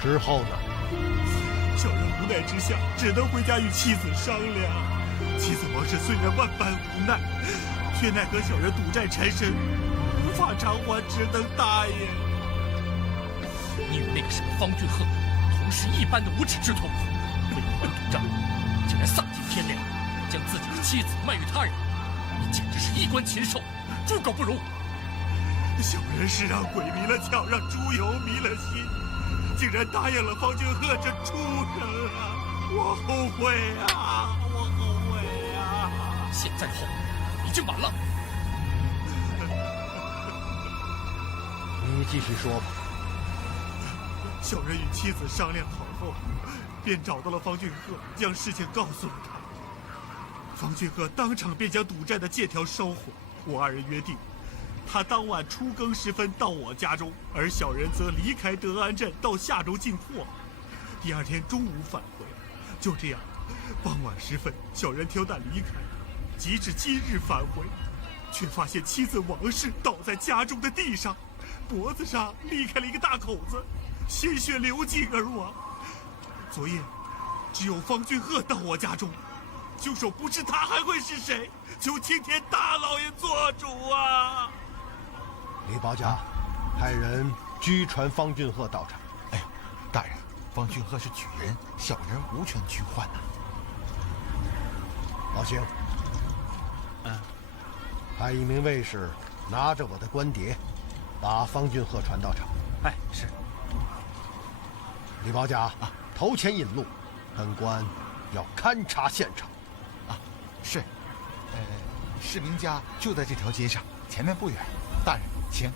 之后呢？小人无奈之下，只能回家与妻子商量。妻子王氏虽然万般无奈，却奈何小人赌债缠身，无法偿还，只能答应。你与那个什么方俊鹤同是一般的无耻之徒，为了还赌账，竟然丧尽天良，将自己的妻子卖与他人，你简直是衣冠禽兽，猪狗不如。小人是让鬼迷了窍，让猪油迷了心，竟然答应了方俊鹤这畜生啊！我后悔啊！我后悔啊！现在后悔已经晚了。你继续说吧。小人与妻子商量好后，便找到了方俊鹤，将事情告诉了他。方俊鹤当场便将赌债的借条烧毁。我二人约定，他当晚初更时分到我家中，而小人则离开德安镇到下州进货，第二天中午返回。就这样，傍晚时分，小人挑担离开，及至今日返回，却发现妻子王氏倒在家中的地上，脖子上裂开了一个大口子，鲜血流尽而亡。昨夜，只有方俊鹤到我家中，凶手不是他还会是谁？求青天大老爷做主啊！李保甲，派人拘传方俊鹤到场。哎呀，大人，方俊鹤是举人，小人无权拘唤呐。老邢，派一名卫士拿着我的官牒，把方俊鹤传到场。哎，是。李保甲头前引路，本官要勘察现场。是。市民家就在这条街上，前面不远。大人，请。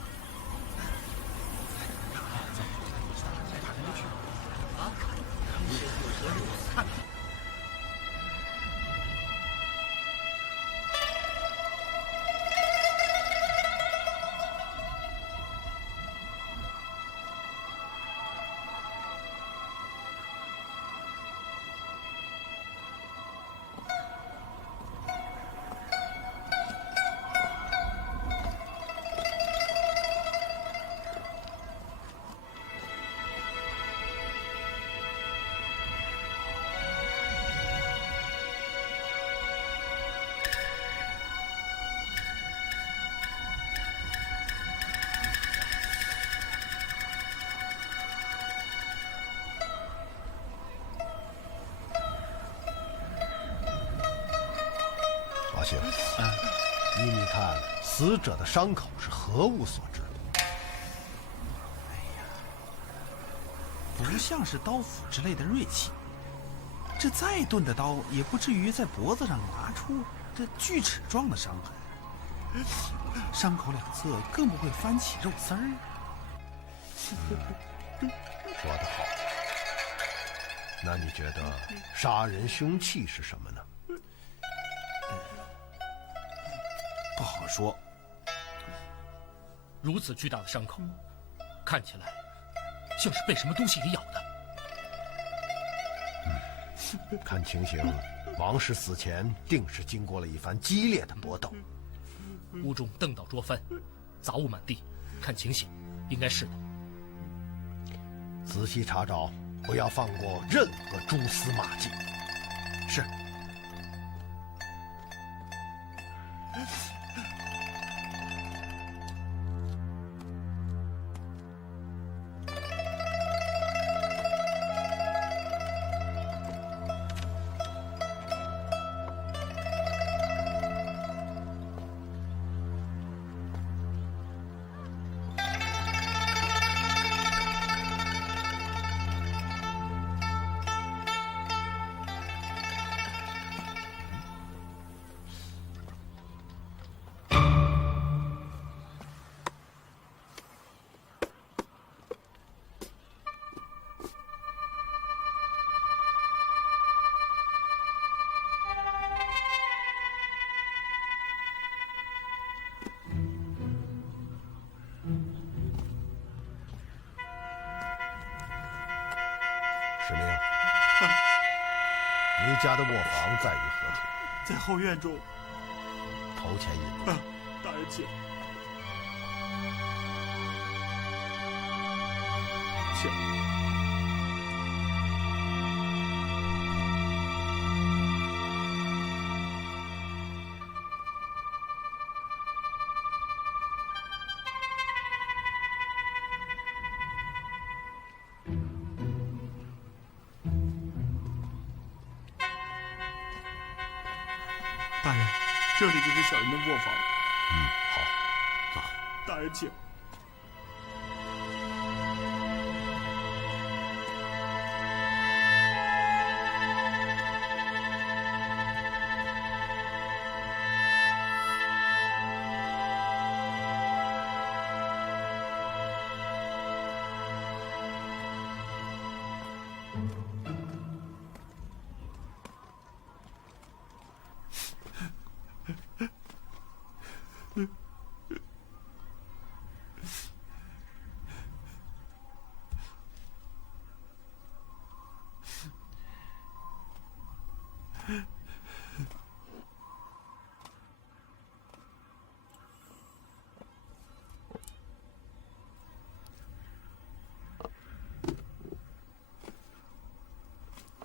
兄，依你看，死者的伤口是何物所致？不像是刀斧之类的锐器，这再钝的刀也不至于在脖子上划出这锯齿状的伤痕，伤口两侧更不会翻起肉丝儿。说得好。那你觉得杀人凶器是什么呢？不好说。如此巨大的伤口，看起来像是被什么东西给咬的。看情形，王氏死前定是经过了一番激烈的搏斗。屋中凳倒桌翻，杂物满地，看情形，应该是的。仔细查找，不要放过任何蛛丝马迹。是。史明，你家的卧房在于何处？在后院中。头前引路。大人请。请。大人，这里就是小人的卧房。好，走。大人请。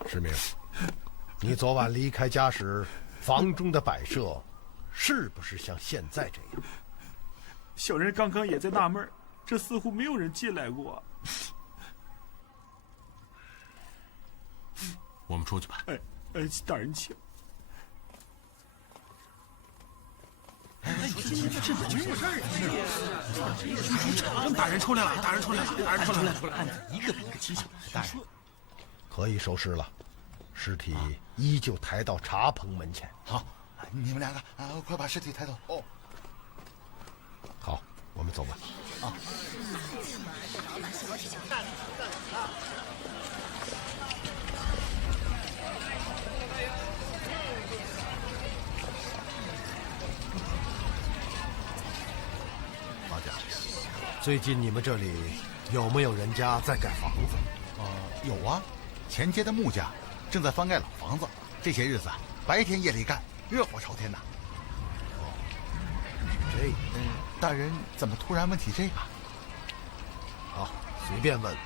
史明，你昨晚离开家时，房中的摆设是不是像现在这样？小人刚刚也在纳闷，这似乎没有人进来过。我们出去吧。大人请。大人出来了！大人出来了！大人出来了！案子一个比一个蹊跷。大人，可以收尸了，尸体依旧抬到茶棚门前。好，你们两个快把尸体抬走。哦。好，我们走吧。啊。最近你们这里有没有人家在盖房子？有啊，前街的木匠正在翻盖老房子，这些日子白天夜里干，热火朝天的。这大人怎么突然问起这个？好，随便问。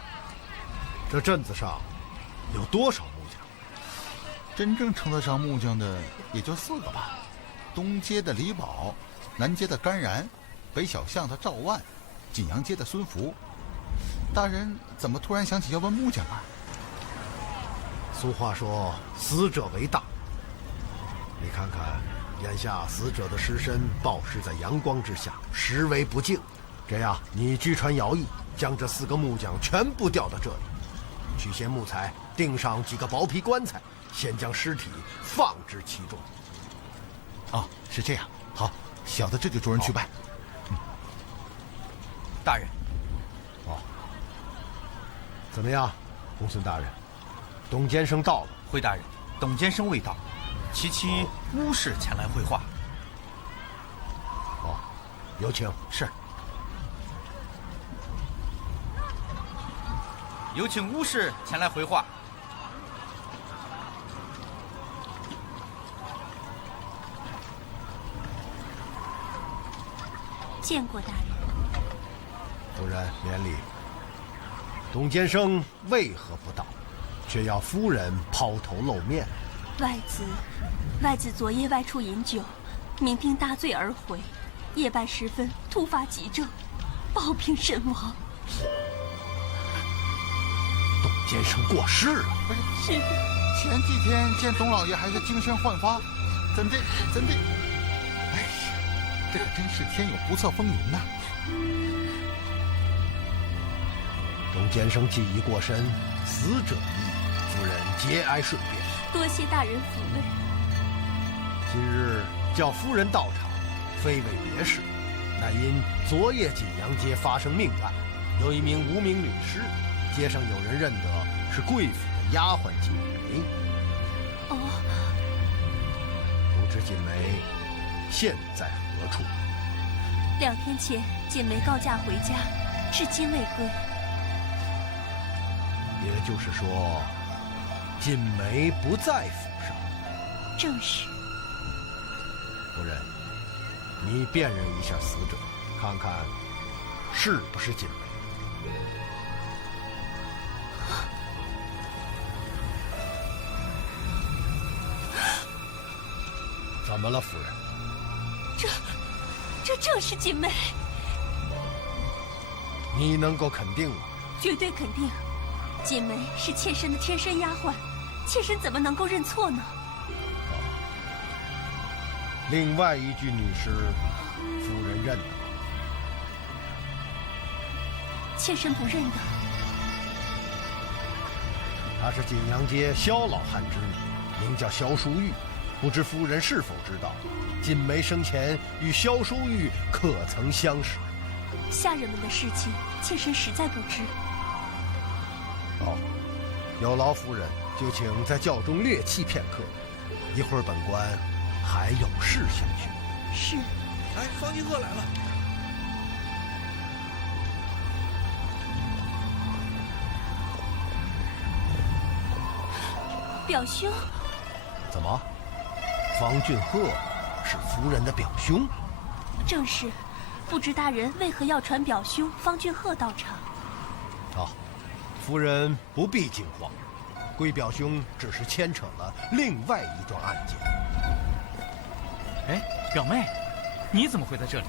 这镇子上有多少木匠？真正称得上木匠的也就4个吧。东街的李宝，南街的甘然，北小巷的赵万，锦阳街的孙福。大人怎么突然想起要问木匠啊？俗话说死者为大，你看看眼下死者的尸身暴尸在阳光之下，实为不敬。这样，你据传徭役，将这4个木匠全部调到这里，取些木材，钉上几个薄皮棺材，先将尸体放置其中。哦，是这样。好，小的这就着人去办。大人。哦。怎么样，公孙大人？董监生到了。回大人，董监生未到，其妻巫氏前来会话。哦，有请。是。有请巫氏前来回话。见过大人。夫人免礼。董监生为何不到，却要夫人抛头露面？外子昨夜外出饮酒，酩酊大醉而回，夜半时分突发急症，暴病身亡。董监生过世了？不是，是的。前几天见董老爷还是精神焕发，怎的？哎呀，这可真是天有不测风云呐！董监生既已过身，死者已，夫人节哀顺变。多谢大人抚慰。今日叫夫人到场，非为别事，乃因昨夜锦阳街发生命案，有一名无名女尸，街上有人认得是贵府的丫鬟锦梅。哦。不知锦梅现在何处？2天前，锦梅告假回家，至今未归。也就是说，锦梅不在府上。正是。夫人，你辨认一下死者，看看是不是锦梅。怎么了，夫人？这正是锦梅。你能够肯定吗？绝对肯定。锦梅是妾身的贴身丫鬟，妾身怎么能够认错呢？另外一具女尸，夫人认得吗？妾身不认得。她是锦阳街萧老汉之女，名叫萧淑玉。不知夫人是否知道，锦梅生前与萧淑玉可曾相识？下人们的事情，妾身实在不知。好，有劳夫人，就请在轿中略憩片刻，一会儿本官还有事相去。是。哎，方金鹤来了。表兄。怎么？方俊鹤是夫人的表兄？正是。不知大人为何要传表兄方俊鹤到场？好，夫人不必惊慌，贵表兄只是牵扯了另外一桩案件。哎，表妹，你怎么会在这里？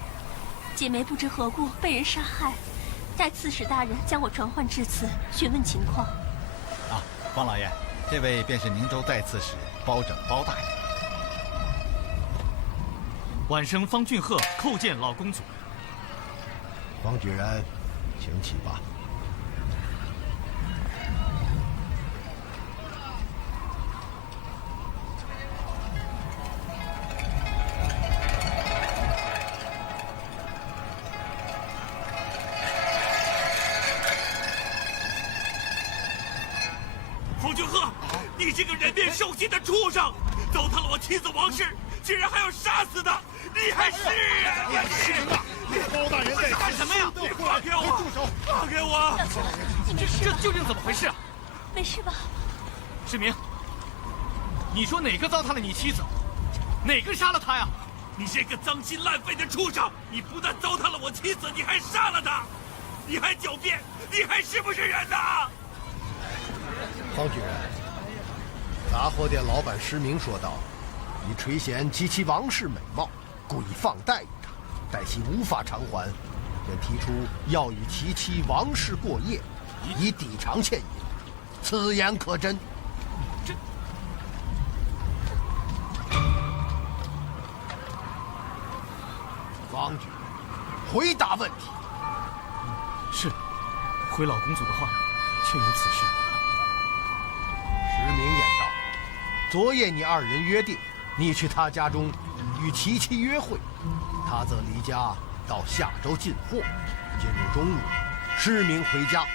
锦梅不知何故被人杀害，待刺史大人将我传唤至此，询问情况。啊，方老爷，这位便是宁州代刺史包拯包大人。晚生方俊鹤叩见老公主。方举人，请起吧。方俊鹤，你这个人面兽心的畜生，糟蹋了我妻子王氏，竟然还要杀死她！你还是啊！你是啊！包大人在干什么呀？放开我！住手！放开我！这究竟怎么回事啊？没事吧？世明，你说哪个糟蹋了你妻子？哪个杀了她呀？你这个脏心烂肺的畜生！你不但糟蹋了我妻子，你还杀了她！你还狡辩！你还是不是人呐？方举人，杂货店老板施明说道：“以垂涎及其王氏美貌，故意放贷于他，待其无法偿还，便提出要与其妻王氏过夜，以抵偿欠银。此言可真？”方举，回答问题。是，回老公祖的话，确有此事。石明言道：“昨夜你二人约定，你去他家中与琪琪约会，他则离家到下州进货。今日中午，石明回家，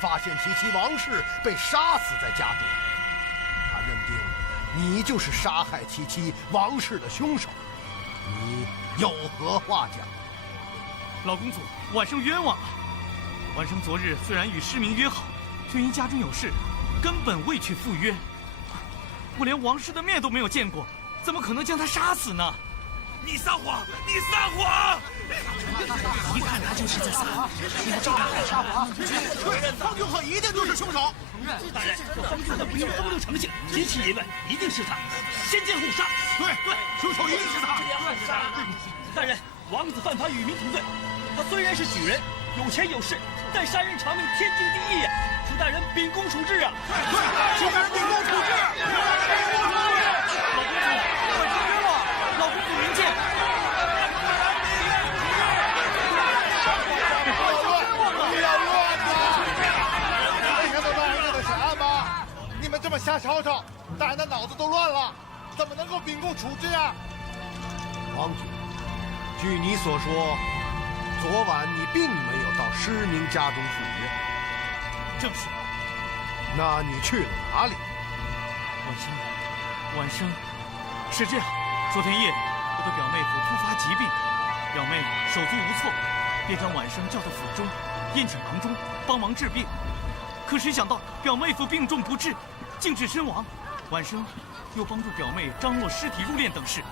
发现琪琪王氏被杀死在家中。他认定你就是杀害琪琪王氏的凶手，你有何话讲？”老公祖，晚生冤枉了。晚生昨日虽然与师明约好，却因家中有事，根本未去赴约。我连王氏的面都没有见过，怎么可能将他杀死呢？你撒谎！你撒谎！一看他就是在撒谎。你们这样干啥？对，方俊鹤一定就是凶手。大人，这方俊鹤没有风流成性，提起一问，一定是他，先奸后杀。对，凶手一定是他。大人，王子犯法与民同罪，他虽然是举人，有钱有势，但杀人偿命天经地义呀！求大人秉公处置啊！对，求大人秉公处置。老公祖明鉴。你看到大人的审案吗？你们这么瞎吵吵，大人的脑子都乱了，怎么能够秉公处置啊？王举，据你所说，昨晚你并没有到施明家中赴约。正是。那你去了哪里？晚生是这样。昨天夜里，我的表妹夫突发疾病，表妹手足无措，便将晚生叫到府中，宴请郎中帮忙治病。可谁想到表妹夫病重不治，竟至身亡。晚生又帮助表妹张罗尸体入殓等事，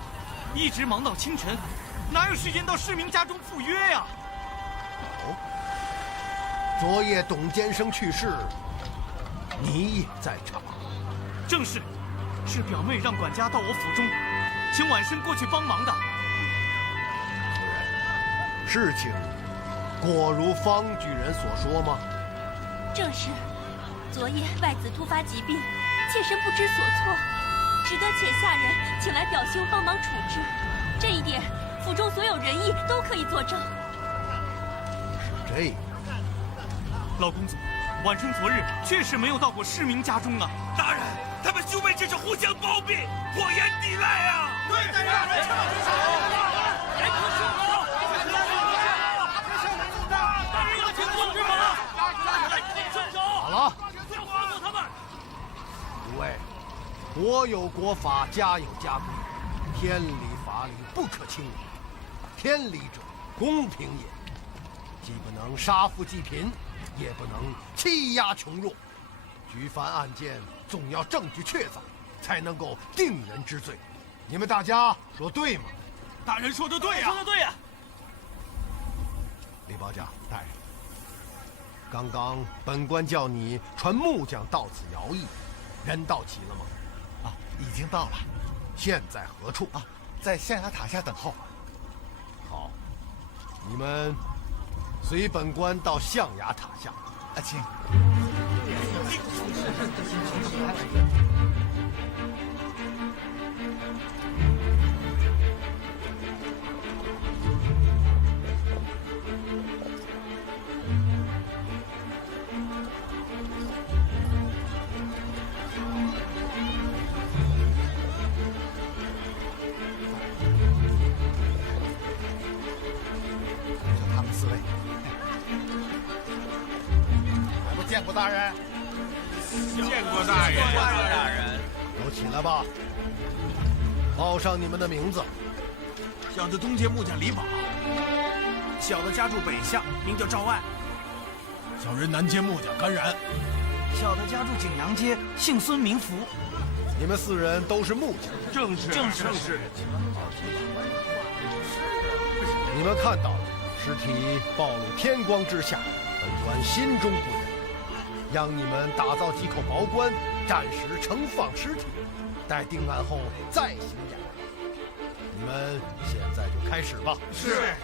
一直忙到清晨，哪有时间到施明家中赴约呀？哦，昨夜董监生去世，你也在场。正是，是表妹让管家到我府中，请晚生过去帮忙的。夫人，事情果如方举人所说吗？正是，昨夜外子突发疾病，妾身不知所措，只得遣下人请来表兄帮忙处置。这一点，府中所有人役都可以作证。是这样。老公子，晚生昨日确实没有到过施明家中啊。大人，他们兄妹这是互相包庇，谎言抵赖啊！对，大人，来可是我！大人要请控制法！顺手！好了，要放过他们！诸位，国有国法，家有家规，天理法理不可轻违。天理者，公平也。既不能杀富济贫，也不能欺压穷弱。举凡案件，总要证据确凿，才能够定人之罪。你们大家说对吗？大人说的对呀，说的对呀。李保甲大人，刚刚本官叫你传木匠到此徭役，人到齐了吗？啊，已经到了。现在何处？啊，在象牙塔下等候。好，你们随本官到象牙塔下。啊，请。就他们四位。还不见过大人？见过大人，大人。都起来吧，报上你们的名字。小的东街木匠李宝，小的家住北巷，名叫赵爱。小人南街木匠甘然。小的家住景阳街，姓孙名福。你们四人都是木匠。正是。你们看到了，尸体暴露天光之下，本官心中不忍，让你们打造几口薄棺，暂时盛放尸体，待定案后再行演绎。你们现在就开始吧。是。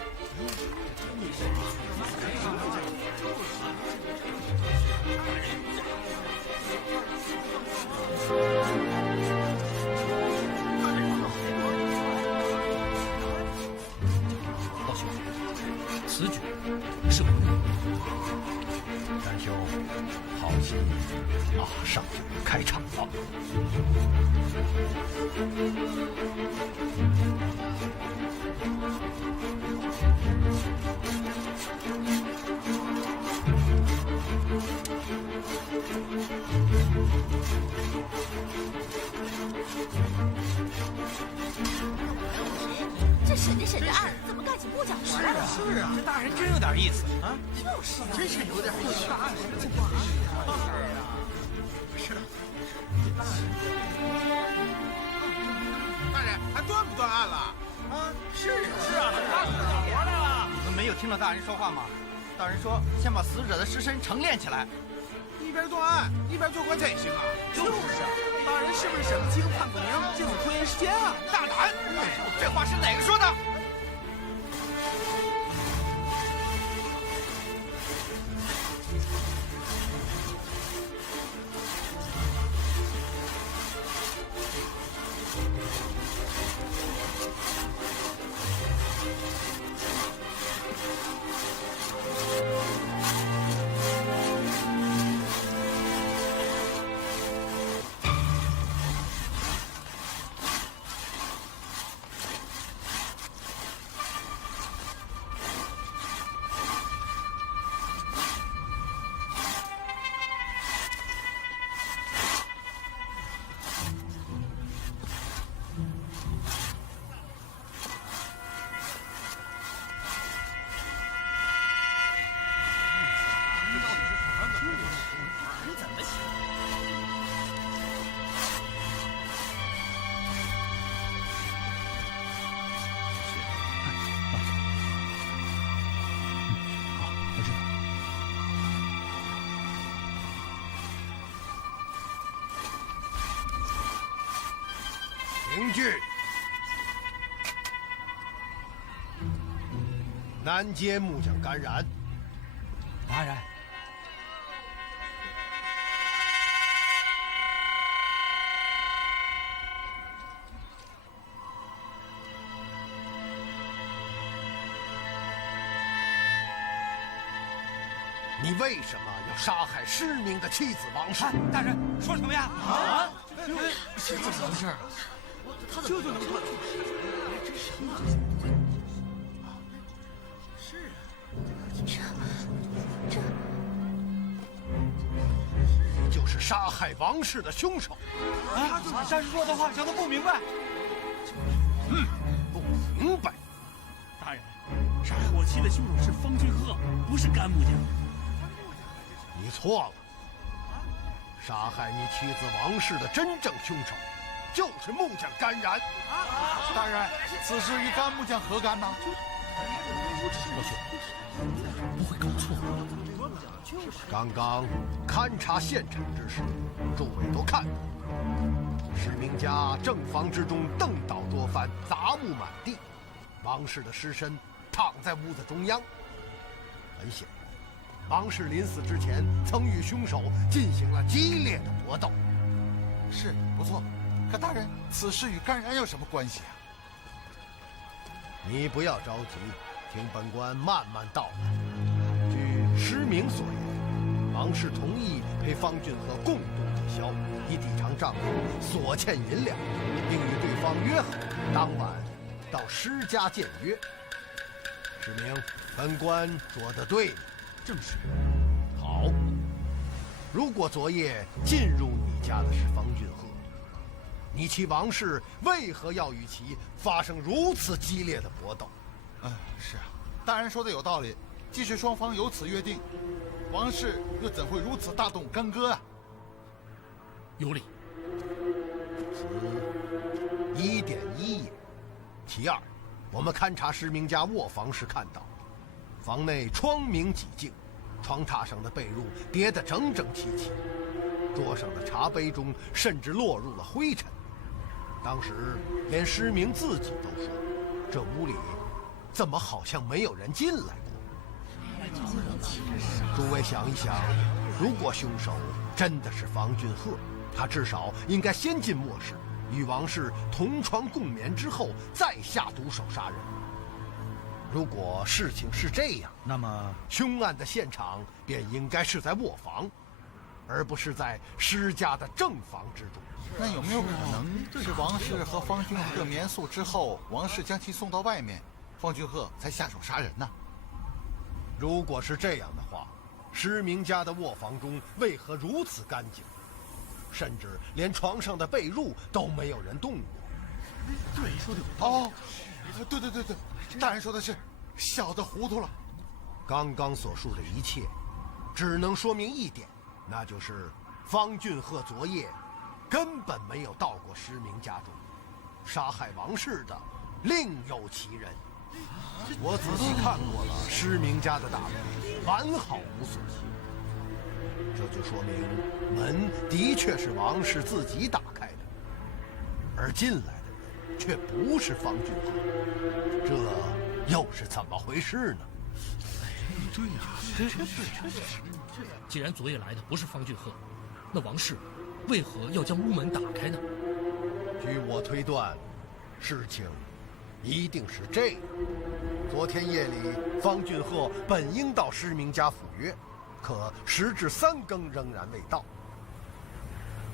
老兄，此举是无误。山兄，好戏马上就要开场了。这审着审着案，怎么干起木匠活来了？是啊，这大人真有点意思啊！就是，真是有点意思。大人，还断不断案了？啊，是啊，他死活来了。你们没有听到大人说话吗？大人说，先把死者的尸身陈列起来。一边断案一边做官，这也行啊？就是啊，大人是不是审不清判不明，就此拖延时间啊？大胆！这话是哪个说的？凭据南街木匠甘然，大人，你为什么要杀害失明的妻子王氏？大人说什么呀？啊！是怎么回事？他怎么能断？真是你就是杀害王氏的凶手。啊！大人说的话，小的不明白。不明白？大人，杀害我妻的凶手是方俊鹤，不是甘木匠。你错了，杀害你妻子王氏的真正凶手，就是木匠甘然。大人，此事与甘木匠何干呢？我兄，不会搞错吧？刚刚勘察现场之时，诸位都看到，失明家正房之中凳倒多翻，杂物满地，王氏的尸身躺在屋子中央。很显然，王氏临死之前曾与凶手进行了激烈的搏斗。是，不错。可大人，此事与甘然有什么关系啊？你不要着急，听本官慢慢道来。据失明所言，王氏同意陪方俊鹤共度夜宵，以抵偿丈夫所欠银两，并与对方约好当晚到施家见约。失明，本官说得对吗？正是。好。如果昨夜进入你家的是方俊鹤，你妻王氏为何要与其发生如此激烈的搏斗？是啊，大人说的有道理。即使双方有此约定，王氏又怎会如此大动干戈啊？有理。此1.1也。其二，我们勘察失明家卧房时看到，房内窗明几净，床榻上的被褥叠得整整齐齐，桌上的茶杯中甚至落入了灰尘。当时连失明自己都说，这屋里怎么好像没有人进来过？诸位想一想，如果凶手真的是方俊鹤，他至少应该先进卧室，与王氏同床共眠之后再下毒手杀人。如果事情是这样，那么凶案的现场便应该是在卧房，而不是在施家的正房之中。那有没有可能是王氏和方俊鹤眠宿之后，王氏将其送到外面，方俊鹤才下手杀人呢？如果是这样的话，施明家的卧房中为何如此干净？甚至连床上的被褥都没有人动过。对，说的有道理。哦，对，大人说的是，小的糊涂了。刚刚所述的一切，只能说明一点，那就是方俊鹤昨夜根本没有到过施明家中，杀害王氏的另有其人。我仔细看过了施明家的大门，完好无损。这就说明门的确是王氏自己打开的，而进来的人却不是方俊鹤，这又是怎么回事呢？对呀，既然昨夜来的不是方俊鹤，那王氏为何要将屋门打开呢？据我推断，事情一定是这样。昨天夜里，方俊鹤本应到施明家赴约，可时至3更仍然未到。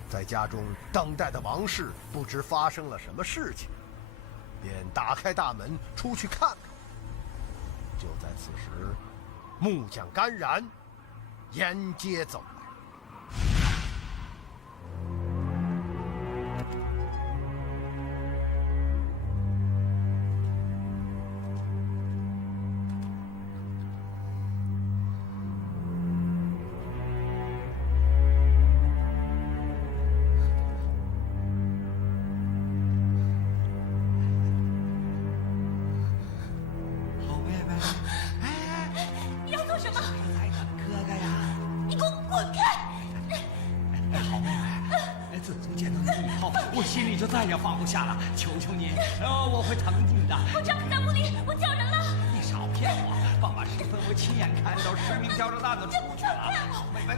在家中等待的王氏不知发生了什么事情，便打开大门出去看看。就在此时，木匠甘然沿街走来。我心里就再也放不下了，求求你，我会疼你的。我丈夫在屋里，我叫人了。你少骗我！傍晚时分，我亲眼看到施明挑着担子出去了。妹妹，